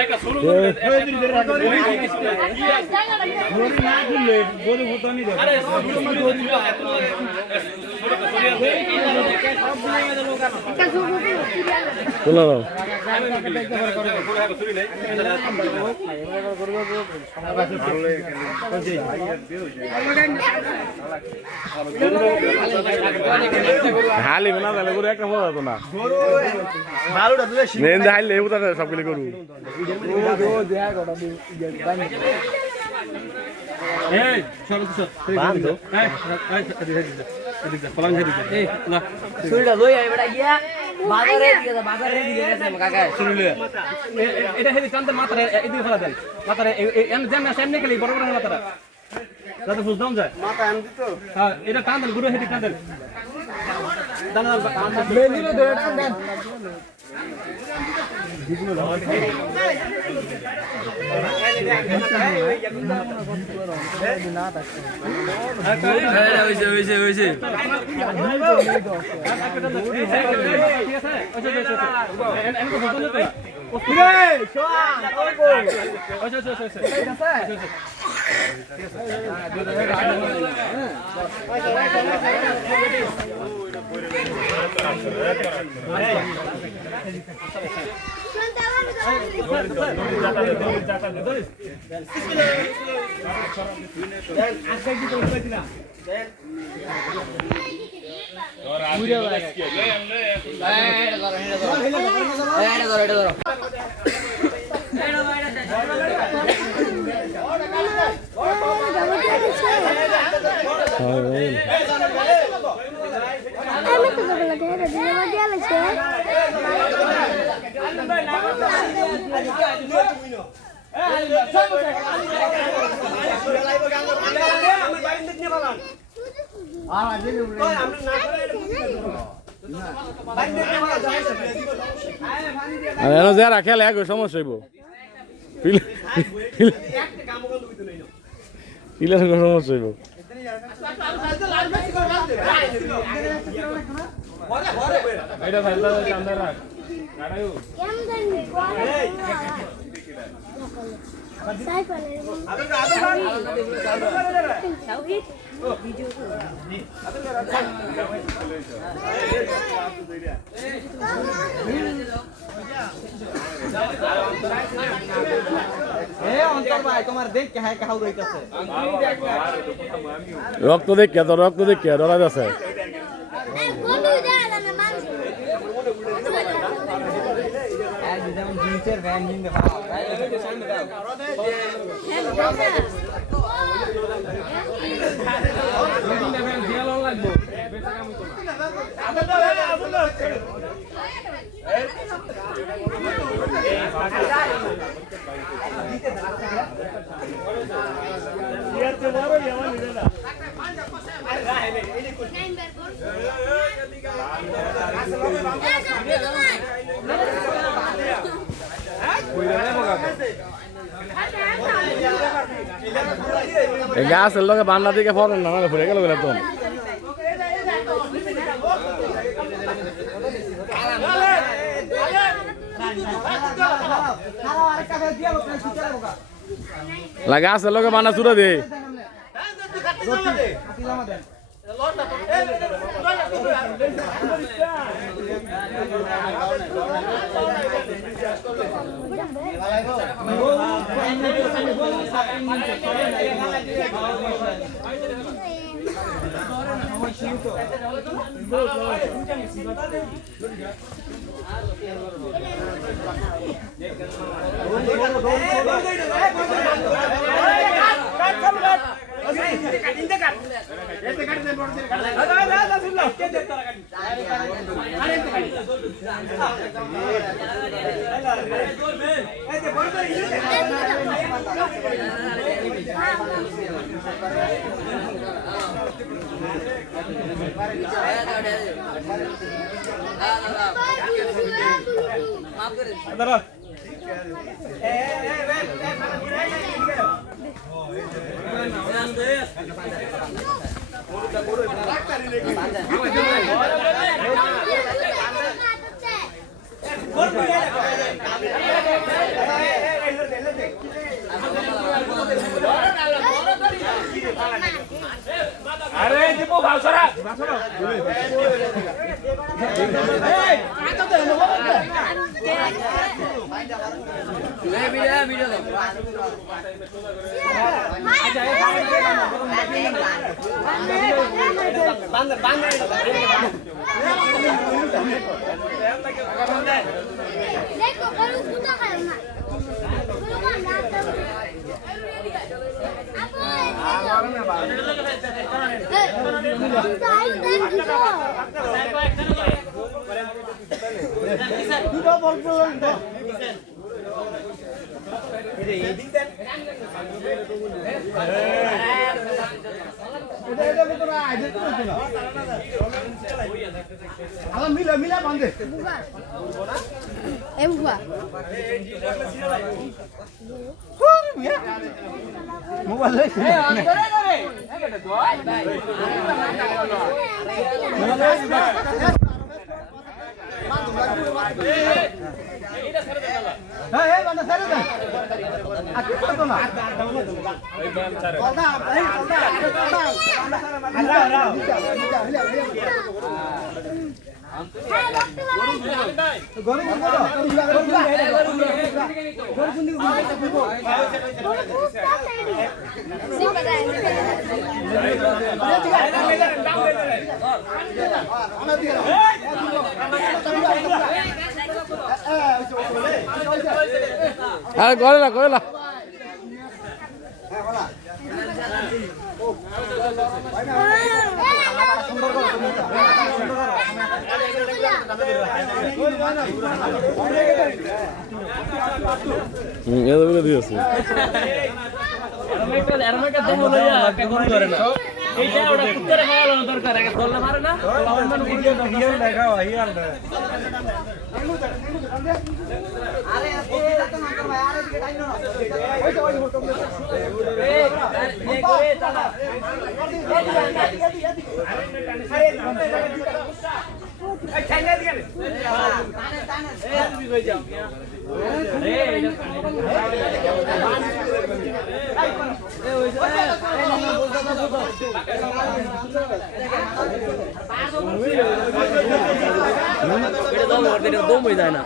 একটা শুরু আরে তুলো দাও হালি না তাহলে গরু একটা বড় হতো না মেন হাইলে সবগুলি গরু ছুরিটা লই আই বেটা গিয়া বাজারে দিকে গেছে কাকা এটা হেদি টানতে মাথায় এদিকে ফেলা দেন মাথায় এমনি খেলি বড় বড় মাথাটা যাতে বুঝলাম যায় মাথা আন দিত হ্যাঁ এটা টান দেন গুরু হেদি টান দেন দানা বেদিলে ধরে টান দেন যারা খেলে এক সমস্যা হইব পিলার সমস্যা হইব রক্ত দেখে তো রক্ত দেখে ডরা যাচ্ছে গাছের লোকে বান্না দিকে ফরেন না ঘুরে গেল তো গাছের লোকে বান্না ছুটে দে দাঁড়া আরে দীপু ভাষরা মিলা মিলা বান্ধে এমবা মোবাইল আরে গড়েলা গড়েলা এতগুলো দিয়েছে এইটা ওটা কুত্তারে খাওয়ানো দরকার আগে দললে মারে না অন্য ভিডিও দেখাও হিয়াল আরে এটা তো না ভাই আরে দিকে টাইনো না এই করে চালা এই চাইনা দিকে টানে টানে এই তুমি কই যাও এটা দম হয়ে যায় না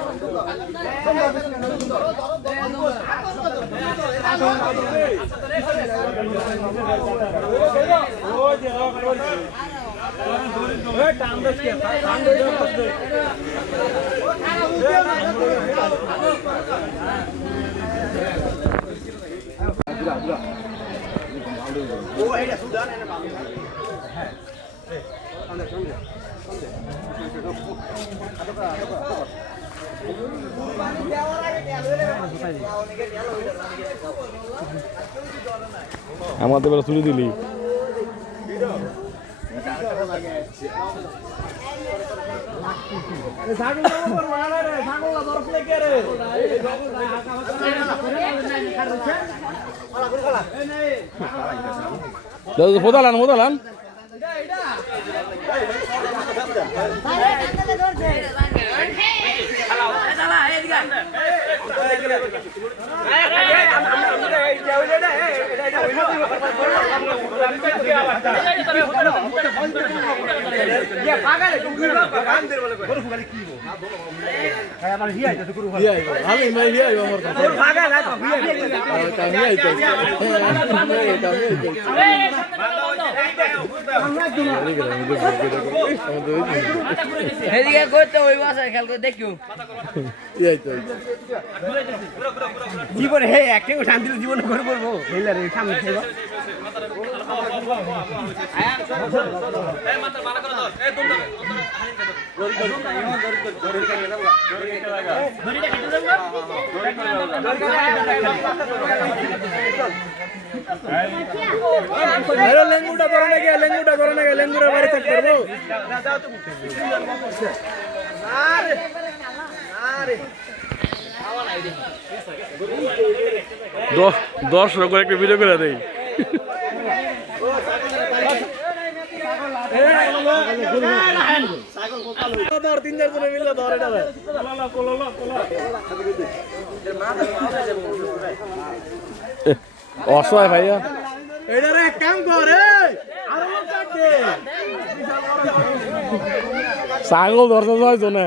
আমাদের বেলা চুরি দিলি মোদালান মোদালান এদিকে করতে ওই বাসায় খেয়াল করে দেখিও জীবনে হে একটা শান্তি জীবন করে করবো সামনে খেলবো লেঙ্গুটা করে নাকি লেঙ্গুরা বাড়ি থাকতে পারবো দশ রকম একটা ভিডিও করে দেই তিন চার জনে মিললে ধরে এটা অসহায় ভাইয়া এটারে এক কাম করে ছাগল ধরতে যাইছো না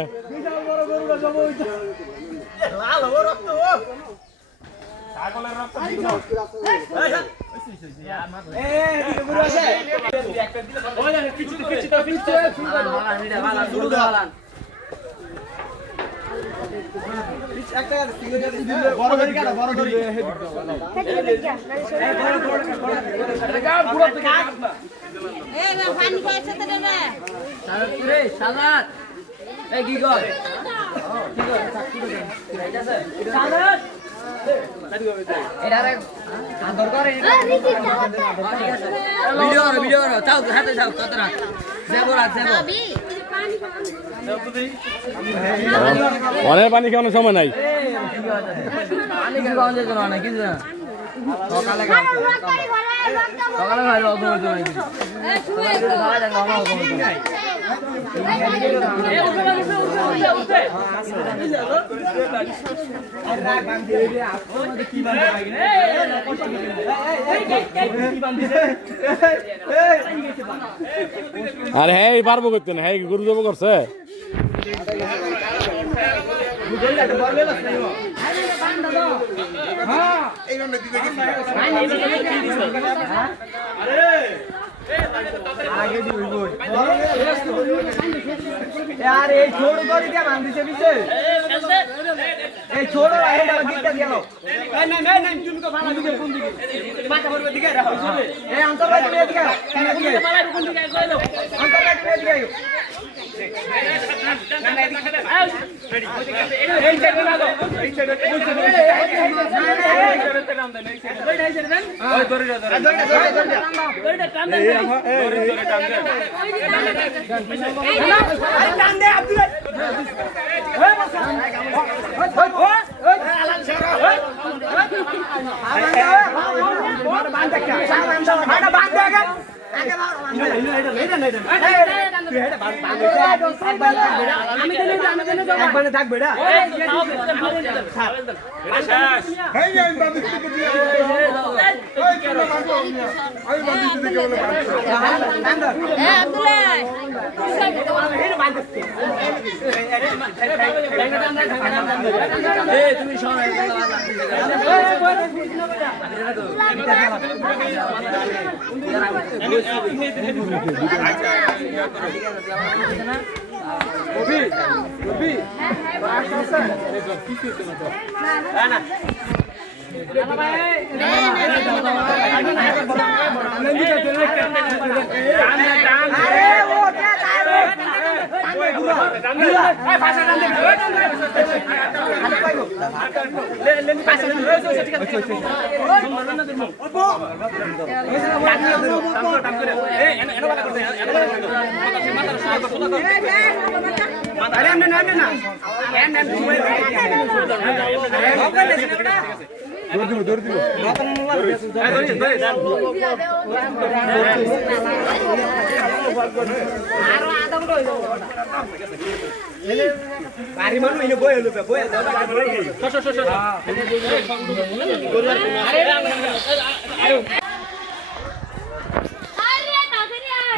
অনেক পানি খাওয়ানোর সময় নাই আর হ্যাঁ পারবো করতে না হ্যাঁ গরু জব করছে यार ये छोड़ दो क्या मान दीजिए पीछे ये छोड़ो आए ना गिर दिया लो नहीं तुमको फाला दीजिए कौन दीजिए माथा भर दिखा रहा ए अंतर भाई तुम्हें दिखा तुम्हें फाला कौन दिखा लो अंतर भाई तुम्हें दिखा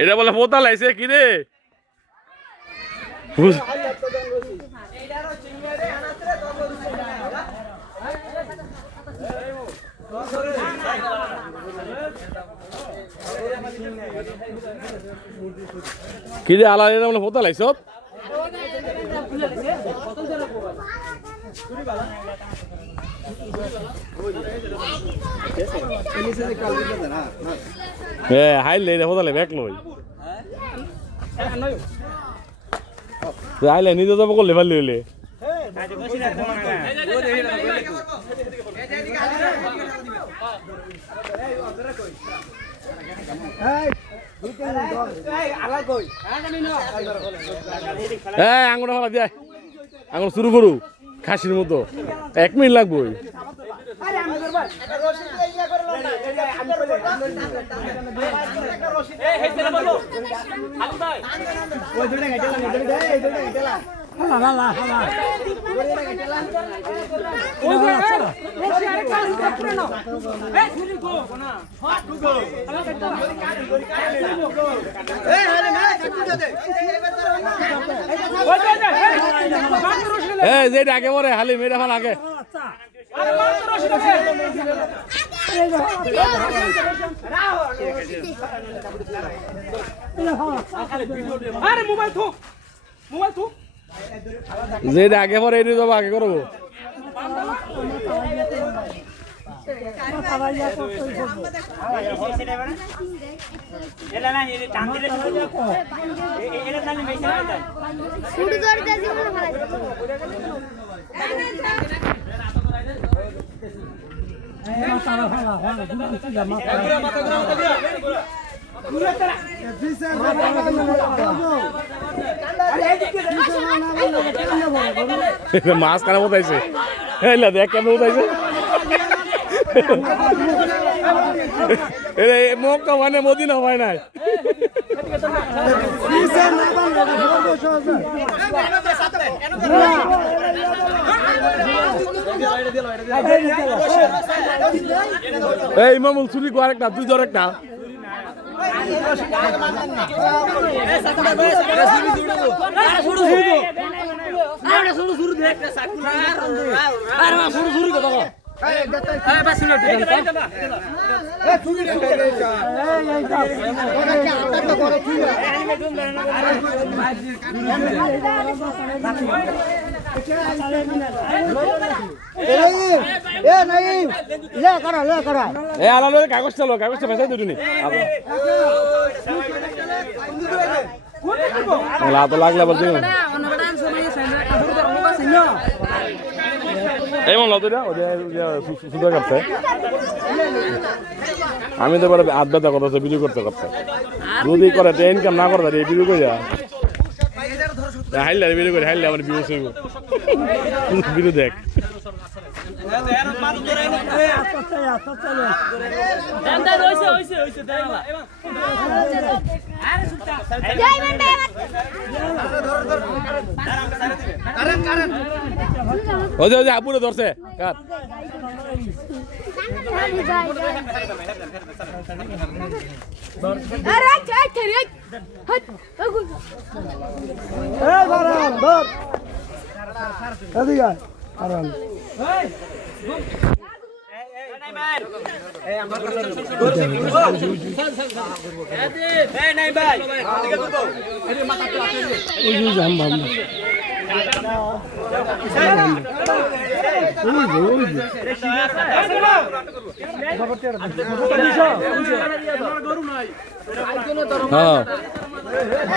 এটা বলে পোতা লাইছে কি রে কি রে আলা এটা বলে পোতা লাইছ হাইলে পোতা লাই ব্যাক লই আইলে নিজে যাবো করলে ভালো হইলে হ্যাঁ আঙুর ফেলা দিয়ে আঙুর শুরু করু খাসির মতো 1 মিনিট লাগবে যেটা আগে পরে হালি মেয়েটা ফাল আগে যেটা আগে পরে এটি যাবো আগে করবো মাছ কানা উঠাইছে দেখ কেমন উঠাইছে মোক মানে মদিনা হয় নাই এই মামুল চুরি কর একটা তুই ধর একটা কাগজটা লো কাগজটা ফেসাই দুটুনি তো লাগলে বলছি এই মন লতটা সুন্দর করছে আমি তো এবার আধ ব্যথা করতেছে ভিডিও করতে করতে যদি করে ইনকাম না করতে ভিডিও করে যা হাইলে ভিডিও করে হাইলে আমার ভিডিও শুনবো ভিডিও দেখ আপুরে ধরছে কার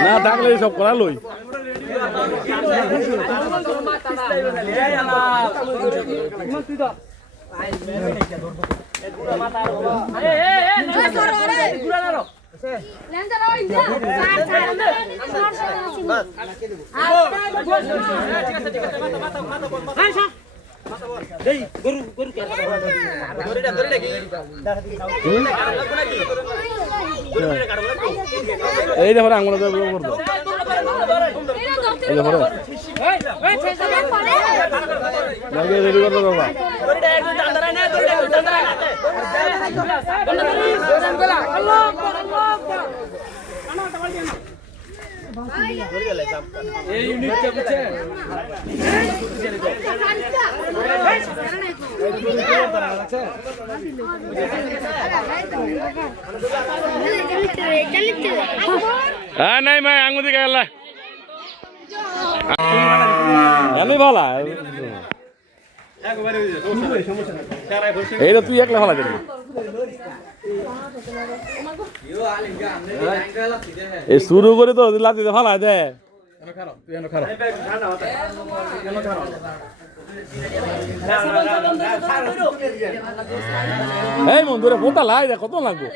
না ডাকলে সব করা লই এই দেখো আঙুল করবো এই দেখো রেডি করবো বাবা এই ইউনিটটা বুঝছে নাই ভাই আঙুল দিকে গেল আমি ভালা এইটা তুই একলা ভালা দিবি এই শুরু করে তো লাতিতে ফালা দে এনো খারাপ তুই এনো খারাপ এই বন্ধুরা পোতা লাই দেখ কত লাগবো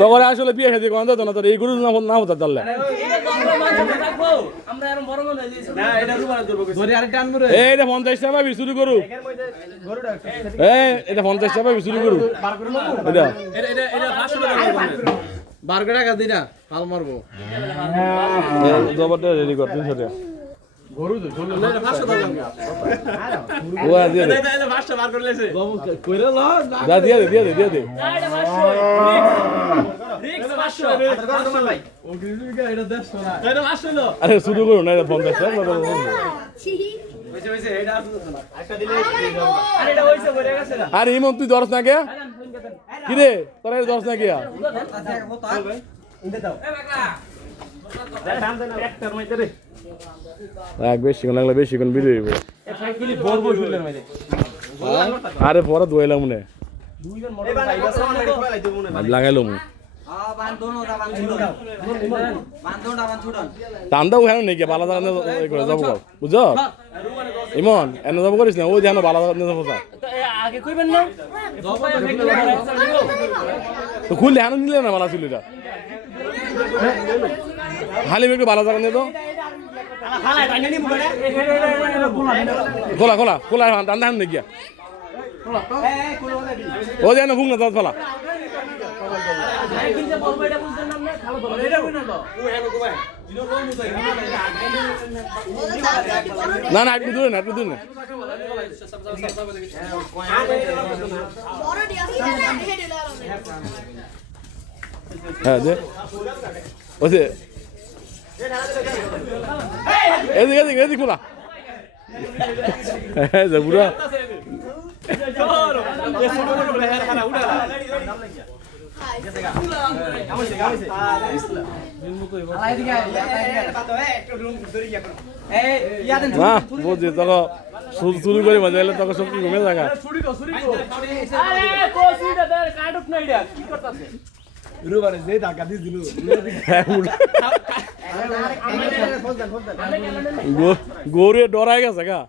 তখন আসলে বিয়ে খেতে গন্ধ তো না তোর এই গরু না হতো তাহলে এইটা 50 টাকা পাবি শুরু করু এটা 50 টাকা পাবি শুরু করু এটা বারো টাকা দিই না হাল মারবো জবরটা রেডি কর 300 টাকা গরু তো চলে না 500 টাকা ও দিয়ে দে এটা 500 বার করে লেছে কইরে ল যা দিয়ে দে রিক্স 500 ভাই ও গিরিগা এটা 150 না এটা 500 লো আরে শুরু করু না এটা 50 টাকা হইছে এটা একটা দিলে আরে এটা হইছে বলে গেছে না আরে ইমন তুই দরস না কে কি রে তোর এই দরস না কে ইন্দে দাও ট্রাক্টর মইতে রে এক বেশি কোন লাগলে বেশি কোন ভিডিও হইব সাইকেলি বড় শুনলেন মাইতে আরে পরে দইলাম মনে দুইজন মোটর সাইকেল সামান মেরে ফেলাই দেব মনে লাগাইলো মু টান্দাও হেন নাকি বালা জায়গা করে যাবো বুঝছো ইমন এনে যাবো করিস না ওই যেন বালা জায়গা যাবো আগে কইবেন না তো খুললে হেন নিলে না বালা চুলিটা হালিম একটু বালা জায়গা নিয়ে তো খোলা খোলা খোলা টান্দা হেন নাকি ও যেন ভুং না দাঁত ফলা না না একটু দূরে না হ্যাঁ দে ওসে এদিকে খোলা হ্যাঁ পুরা না বুঝছি তখন শুরু করে মজা এলে তখন সব কি ঘুমে থাকা গৌরে ডরাই গেছে গা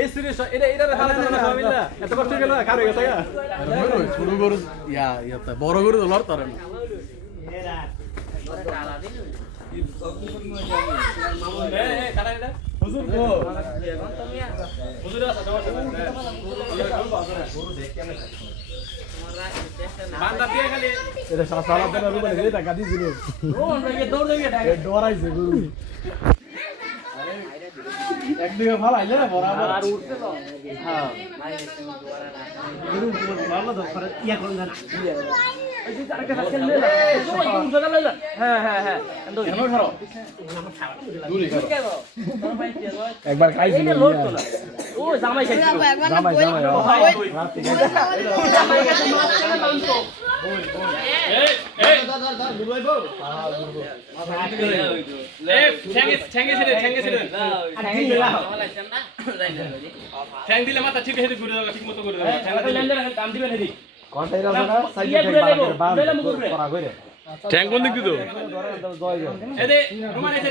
এই সিরিয়াস এটা ফালা না ফামিলা এত কষ্ট গেল কারে গেছে গা ছোট গরু ইয়া বড় গরু তো লড় তারে না হুজুর ও হুজুর আছে বান্দা দিয়ে খালি এটা সালা দেনা রুবালে দে টাকা দি দিল ও আমরা দৌড় দিয়ে ডরাইছে গরু একদিকে ভালো আইলে না বরাবর আর উঠতে তো হ্যাঁ গরু ভালো তো ইয়া করুন না ওই যে আরেকটা হাত খেললে ওই কোন জায়গা লাইলা হ্যাঁ এন্ড এনো ধরো দূরে করো একবার খাইছিল ও জামাই খাইছিল জামাই জামাই গেছে মাছখানে মাংস এই দুবাইবো ঠ্যাঙ্গে ছেড়ে ঠ্যাং দিলে মাথা ঠিক হেঁটে ঘুরে যাবে ঠিক মতো করে দেবে কাম দিবেন হেদি কোনটাই রাখো না সাইডে করা কইরে ট্যাঙ্ক কোন দিক দিতো এদে রুমান এসে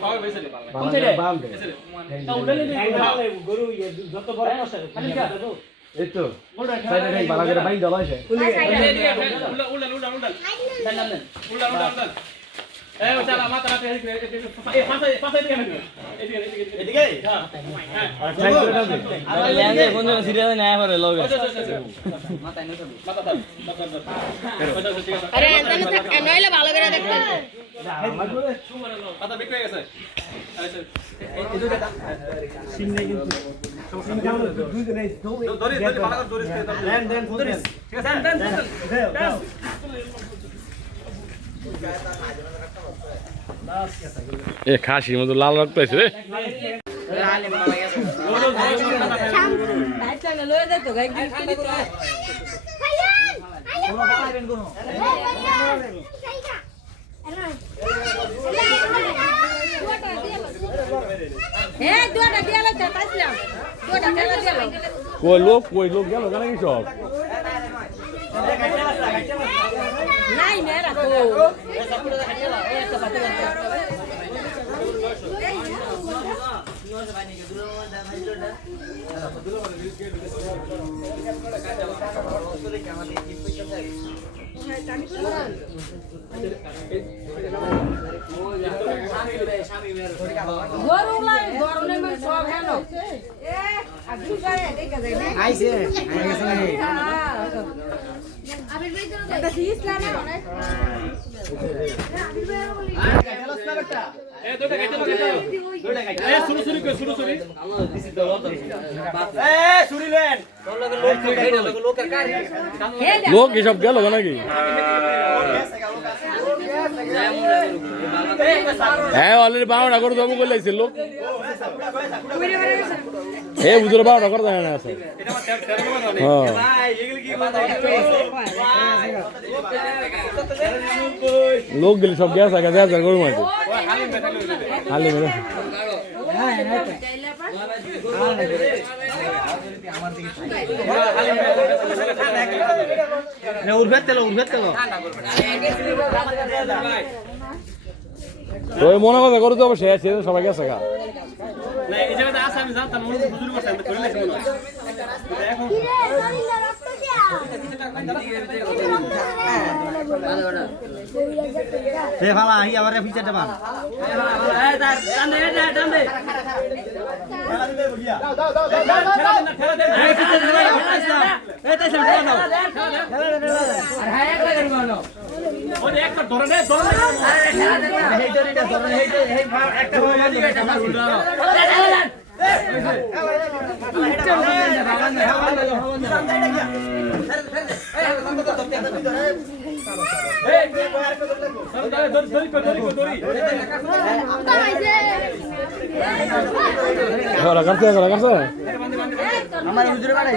খাওয়া হইছে কোন ছেড়ে বাম দে তা উড়লে গরু যত বড় নষ্ট খালি কা এই তো সাইডে ঠ্যাং ভালো করে বাইন দাও আছে উল্লা এই ও চালা মাথা রাতে এই পাশে দিকে নাকি এদিকে হ্যাঁ ট্যাঙ্ক করে দাও দে আর ল্যাঙ্গে কোন সিরিয়াস না পারে লগে মাথা আরে এনইলে ভালো করে দেখতে মাথা বিক হয়ে গেছে সিন নেই কিন্তু সিন কাম দুই নেই ধরে ভালো করে ধরিস দেন ঠিক আছে দেন এ খাসির মতো লাল রক্ত আছে রে কই লোক গেল কেন কি সব নাই না রাখো গরুলাই গরুনের মানে সব হেন আইছে এটা দিস না অনেক এ দুটো কেটে দাও এ শুরু শুরু এ শুরু লেন লোক এসব গেল নাকি হ্যাঁ অলরেডি 12টা করে জমা করে লাইছে লোক এ বুঝলো 12টা করে দেয় না আছে হ্যাঁ লোক গেলে সব গ্যাস আগে গ্যাস গরু মাঝে খালি মেরে ওই মনে কথা করে তো শেষ সবাই গেছে গা না এই জায়গাটা আছে আমি জানতাম মনে বুঝুর করতে আমি ধরে লাইছি মনে এখন সে ভালা আহি আমারে ফিচারটা বান একটা ধরে নে ধরে একটা আমার হুজুরে বানাই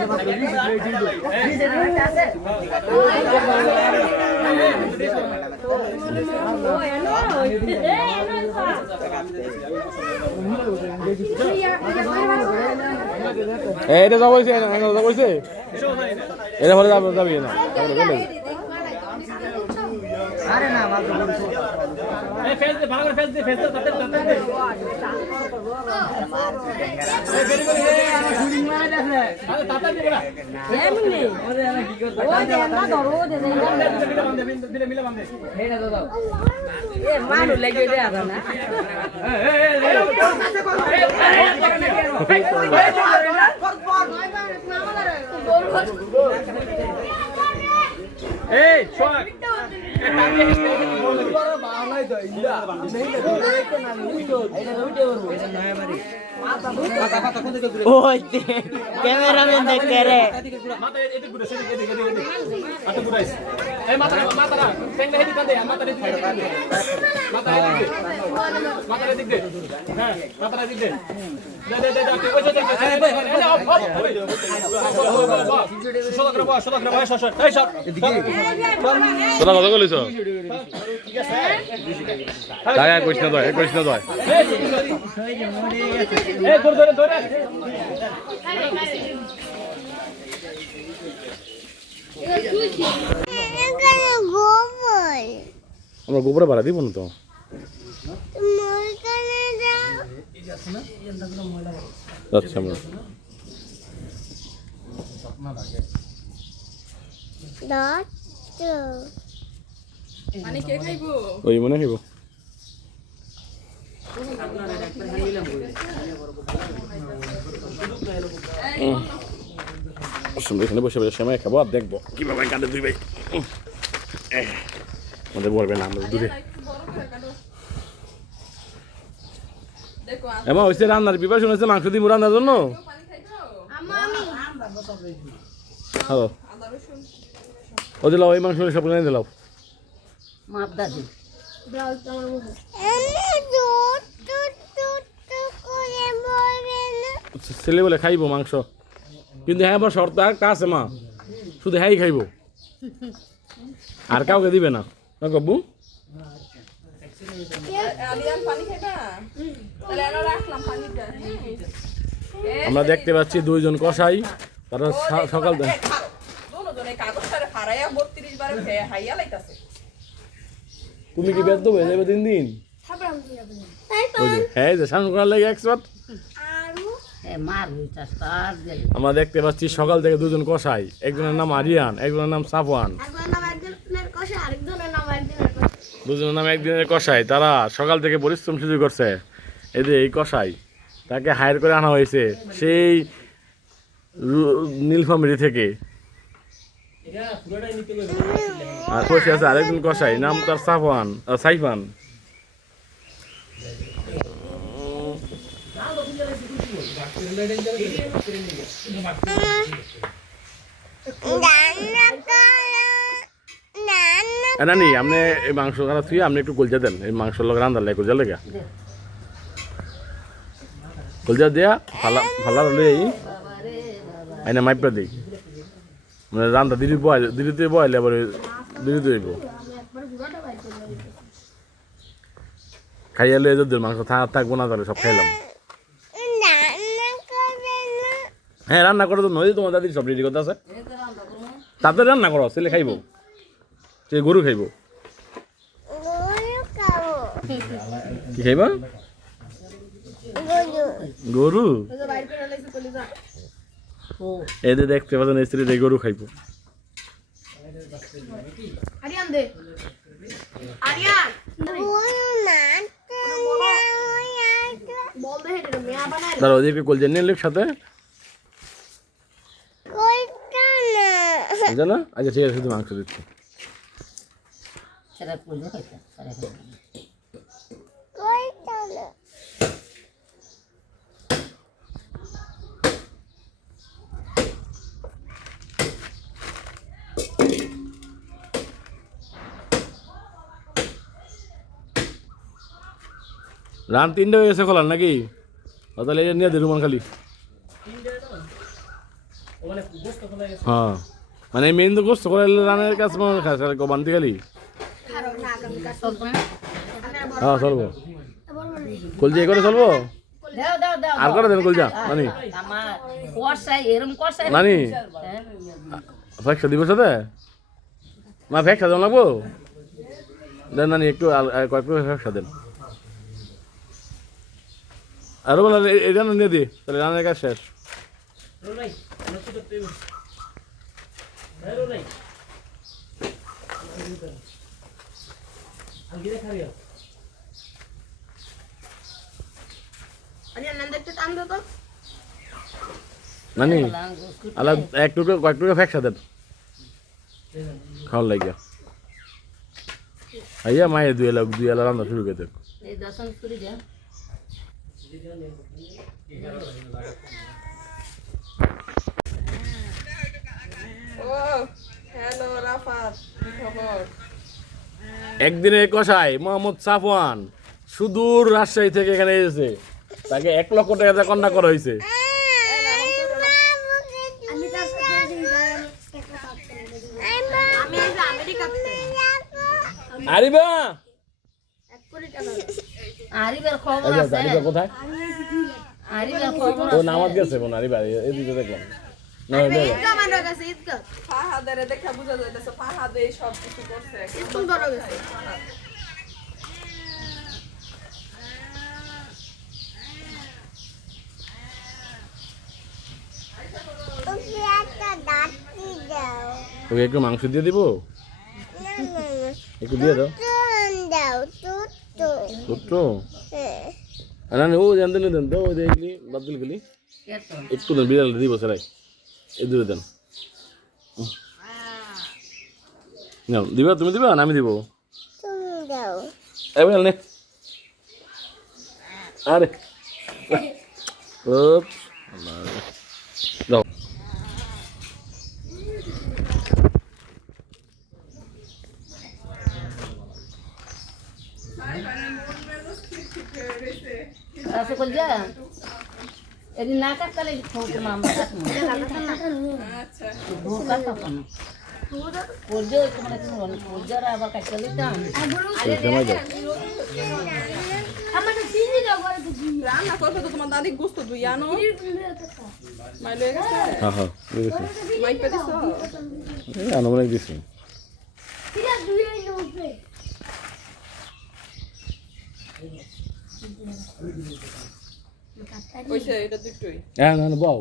এটা যাবো কইছে এটা পরে যাবি না আরে না মাত্র বলছো এই ফেস দে ভালো করে ফেস দে তাতে এই বেরি করে আমার শুটিং মারা দেখলে আরে তাতা দিবে না এমনি ওরে আমি কি করতে ও দেনা ধরো দে দিলে মিলে বাঁধে হেনা দাও এ মানু লাগি দে আদা না এই শোন ক্যামেরাম্যান দেখতে রে মাথা এদিকে ঘুরে সেদিকে এদিকে মাথা ঘুরাইস এই মাথা পেঙ্গা হেদি কাঁদে মাথা এদিকে মাথা এদিকে হ্যাঁ মাথা এদিকে দে তুই ওই চল আরে ভাই সোদা করে ভাই শশ এই সব এদিকে তোরা কথা কইছ ঠিক আছে তাই কইছ না তো এই ধরে আমরা গোবরে ভাড়া দিব না তো আচ্ছা আমরা মানে কে খাইবো ওই মনে হইব এখানে বসে বসে সময় খাবো আর দেখবো কিভাবে কাঁদে দুই ভাই আমাদের বলবে না আমরা দূরে দেখো এমন হয়েছে রান্নার বিপাস শুনেছে মাংস দিব রান্নার জন্য পানি খাইছো হ্যালো ও দিলাও এই মাংস সব কিনে দিলাও মাপ দাদি ছেলে বলে খাইবো মাংস কিন্তু হ্যাঁ আমার শর্ত একটা আছে মা শুধু হ্যাঁ খাইবো আর কাউকে দিবে না গব্বু আলিয়ান পানি খাইবা তাহলে এনে রাখলাম পানিটা আমরা দেখতে পাচ্ছি দুইজন কসাই তারা সকাল দুজনে কাগজ সারে হারাইয়া 32 বারে হাইয়া লাইতাছে তুমি কি বেদ হয়ে যাবে দিন দিন ওই যে হ্যাঁ যে সামনে করার লাগে এক্সপার্ট মার হইতা স্টার দিল আমরা দেখতে পাচ্ছি সকাল থেকে দুজন কসাই, একজনের নাম আরিয়ান, একজনের নাম সাফওয়ান, দুজনের নাম একদিনের কসাই। তারা সকাল থেকে পরিশ্রম শুরু করছে। এদের এই কসাই তাকে হায়ার করে আনা হয়েছে সেই নীলফামারী থেকে। আর বসে আছে আরেকজন কসাই, নাম তার সাইফান। নানি আপনি এই মাংস খারাপ থুয়ে আপনি একটু কলজা দেন, এই মাংস লোক রান্দার লাগে কলজা লেগে কলজা দেয়া ফালা হলে আইনা মাইপা দিই মানে রান্না দিদিতে বয়লে আবার দিদিতে হইব খাইয়ালে যদি মাংস থাকবো না তাহলে সব খাইলাম। হ্যাঁ রান্না করে তো নয়, তোমার দাদির সব রেডি করতে আছে, তাদের রান্না করো, ছেলে খাইব, সে গরু খাইব। কি খাইবা? গরু। এদের দেখতে পাচ্ছেন স্ত্রী গরু খাইব। দাঁড়া ওদেরকে কলজা নিয়ে লোক সাথে না। আচ্ছা ঠিক আছে, শুধু মাংস দিচ্ছি। রান 3টে হয়ে গেছে খোলার নাকি? তাহলে এটা নিয়ে দে রুমান খালি। হ্যাঁ মানে মেইন তো গোস্ত করে রানের কাছে বান্তি খালি। হ্যাঁ চলবো, কলজা করে চলবো আর করে দেন কলজা নানি নানি ফ্যাক্সা দিব সাথে মা ফ্যাক্সা দেন লাগবো দেন নানি একটু কয়েক ফ্যাক্সা দেন। আরো বলা এটা নিয়ে দি তাহলে রান্নার কাজ শেষ। নানি আলা এক টুকরো কয়েক টুকরো ফ্যাক্সা দেন খাওয়ার লাগিয়া। আইয়া মায়ের দুই এলা রান্না শুরু করে দেখ। একদিনের কসাই মোহাম্মদ সাফওয়ান সুদূর রাজশাহী থেকে এখানে এসেছে, তাকে 1 লক্ষ টাকা কন্যা করা হয়েছে। আরিবা আরিবার খবর আছে, আরিবা কোথায়? আরিবার খবর ও নামাজ গেছে বোন আরিবা, এদিকে দেখলাম না ফাহাদের দেখা বুঝা যাইতেছে ফাহাদে সব কিছু করছে একদম বড় গেছে। ওকে একটু মাংস দিয়ে দিব, একটু দিয়ে দাও ছোট্ট না ও জানতে দেন তো ওই দেখলি বাদল গেলি একটু দেন বিড়াল দিব সেরাই এই দূরে দেন নাও দিবা, তুমি দিবা না আমি দিব? এবার নে আরে দাও আছে কলজা এদিন না কাটলে খোঁজ মামা কাটমু আচ্ছা ভোকা কাটমু কলজা মানে কলজারা আবার কাটতে দিতাম। রান্না করতে তো তোমার দাদি গোস্ত দুই আনো মাইলে গেছে। হ্যাঁ হ্যাঁ বুঝেছি, মাইক পে দিছো আনুমানিক দিছি। ওইসে এটা দুটোই হ্যাঁ না বাউ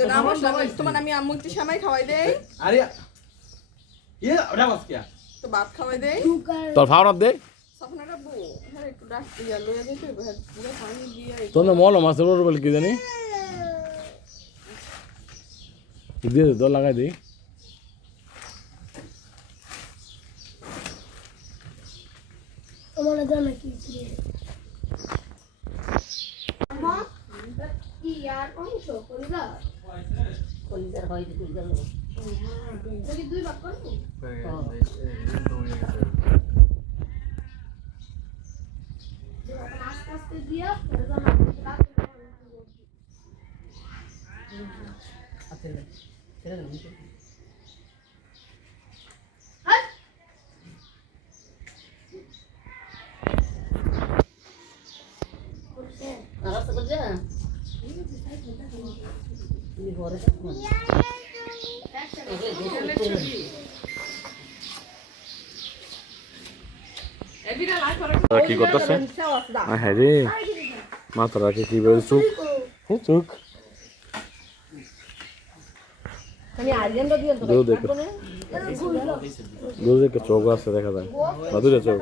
তো আমার সময় তোমার আমি আম্মু একটু সময় খাওয়াই দেই আরে ইয়ে ওটা বাস কি তো ভাত খাওয়াই দেই তোর ফাওরাত দে সপনাটা বউ হ্যাঁ একটু ডাক দিয়া লইয়া দিতে হ্যাঁ পুরো পানি দিয়া তোর মল মাছের ওর বলে কি জানি দিয়ে দে লাগাই দে আমার জানা কি কি আর অংশ করিবা কলিজার হয় যে কলিজার যদি দুই ভাগ করবো আস্তে আস্তে দিয়া রাস্তা করছে ঘরে এবিরা লাইক করে কি করতেছে হ্যাঁ রে মাথা কি বলে চুপ চুপ আমি আর্জেন্টা দিয়ে তো দুধ দেখো দুধ দেখো চোখ আছে দেখা যায় দুটো চোখ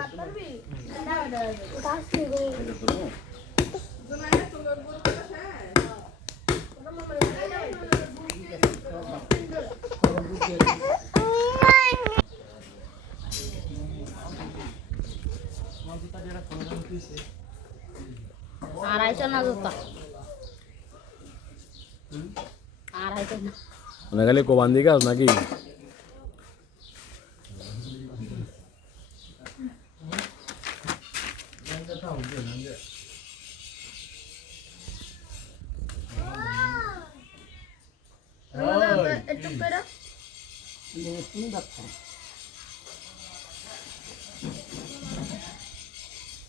আড়াইশো না জুতা আড়াইশো না মানে খালি কোবান্দি গাছ নাকি একটু করে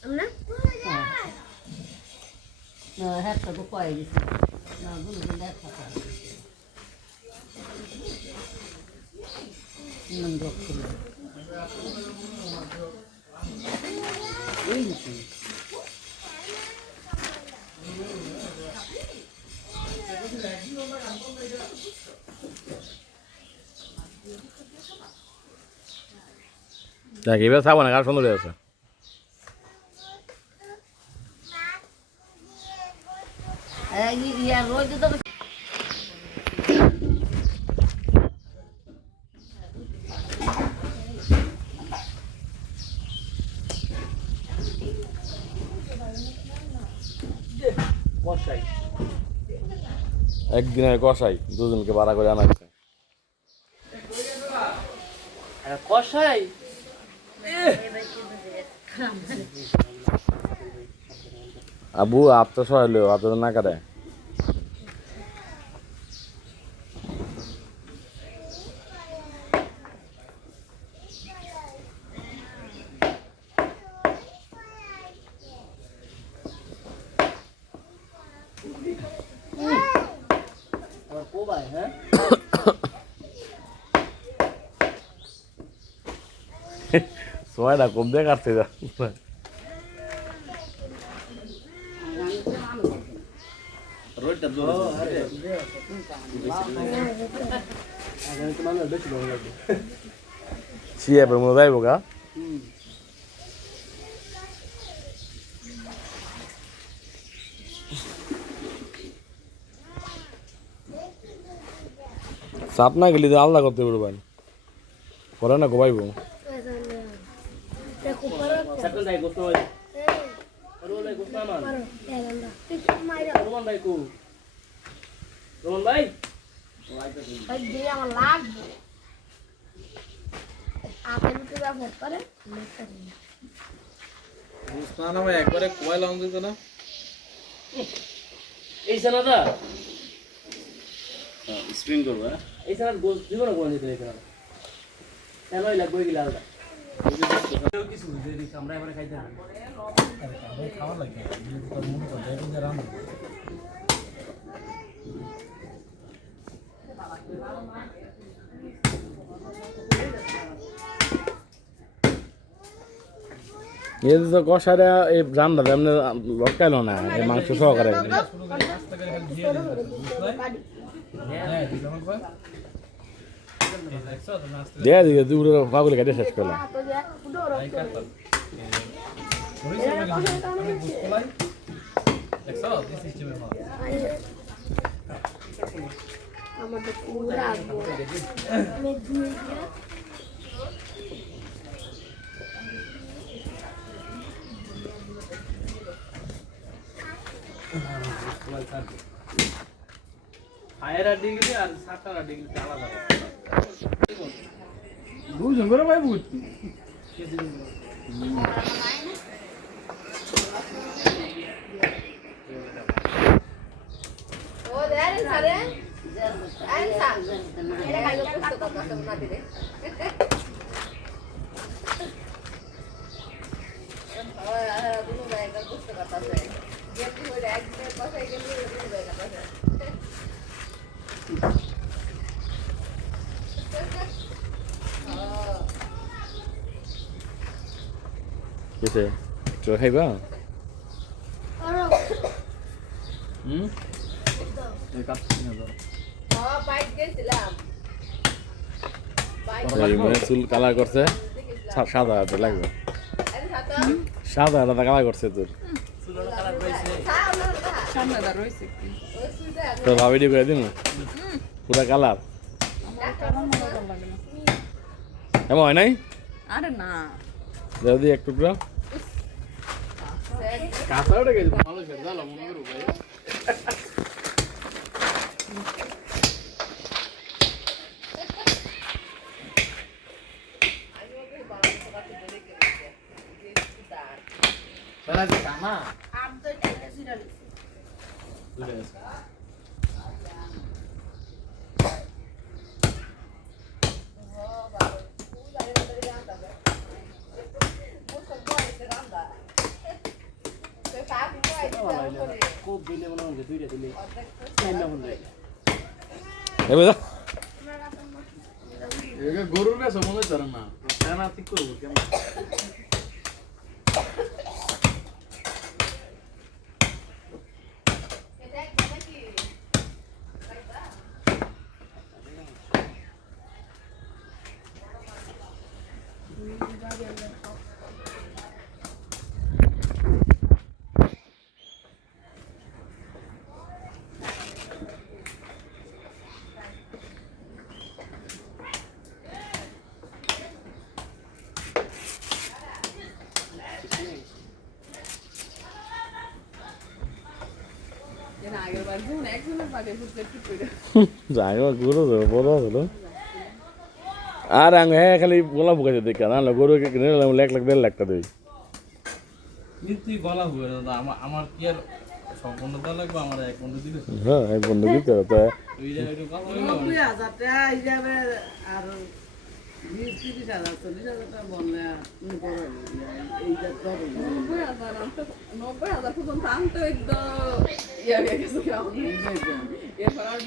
আমরা হ্যাঁ তো কয়ে গেছি না বলে দেখা দেখ এবার খাবো না কার সুন্দর আছে ইয়ার রোজ তো একদিনের কষাই দুজনকে ভাড়া করে আনা গেছে কষাই আবু আপ তো সহাইলো আপ তো না কাটে সোয়াটা কম দিয়ে কাটতে যা সিএপের মধ্যে যাইব গা সাপ না গেলে তো আলাদা করতে পারবেন পরে না গোবাইব আমার লাগবে আপেল উঠে ব্যবহার করে একবারে কয় লং দিত না এই সানাদা স্প্রিং করব এই সানাদ গোল জীবন কোন দিতে এখানে কেন লাগবে কি লালদা কিছু যদি আমরা এবারে খাইতে হবে খাওয়া লাগে মনে করে এটা রান্না এই তো কষারে এই রান্না এমনি লটকাইলো না এই মাংস সহকারে দেয়া দিকে দুপুরে পাগুলি কেটে শেষ করলাম আমাদের পুরা হায়ার ডিগ্রি আর 7 ডিগ্রি আলাদা বুঝুন করে ভাই বুঝছি ও দেন সারে আই সাং এটা খাইলো পুস্তক কথা না দিলে দুনো জায়গা পুস্তক কথা আছে যেটি হইলে একদিনের কথাই গেলে দুনো জায়গা কথা কিসে তো খাইবা এই কাটছি না তো বাইক গেছিলাম এই মানে চুল কালার করছে সাদা আদা লাগবে সাদা আদা কালার করছে তোর সামনেটা রয়েছে কি তো ভাবিডি করে দিন পুরা কালার এমন হয় নাই আরে না যদি এক টুকরা কাঁচা উঠে গেছে ভালো সে জানো মনে করো ভাই সারা যে কামা আব্দুল টাকা সিরাল দুটো আছে খুব দিলে মনে হয় দুইটা দিলে তিনটা মনে হয় এবার যা এগে গরুর কাছে মনে হয় না কেনা ঠিক করবো কেমন যেন আগের বার যখন একজনের পাকে ফুটলে একটু করে জায়গা গরু বড় হলো আর আমি হ্যাঁ খালি গোলাপ গাছে দেখা না গরু কিনে নিলাম 1,00,000 1,50,000 দেই তুই গলা হুয়ে দাদা আমার কি আর সম্পূর্ণ দেওয়া লাগবে আমার এক বন্ধু দিলে হ্যাঁ এই বন্ধু দিতে তো তুই যা একটু কথা বলবি 90,000 টাকা হিসাবে আর 20-30,000 40,000 টাকা বললে তুমি করো এইটা ধরো 90,000 পর্যন্ত আনতে একদম ইয়ে হয়ে গেছে কেমন এরপর আর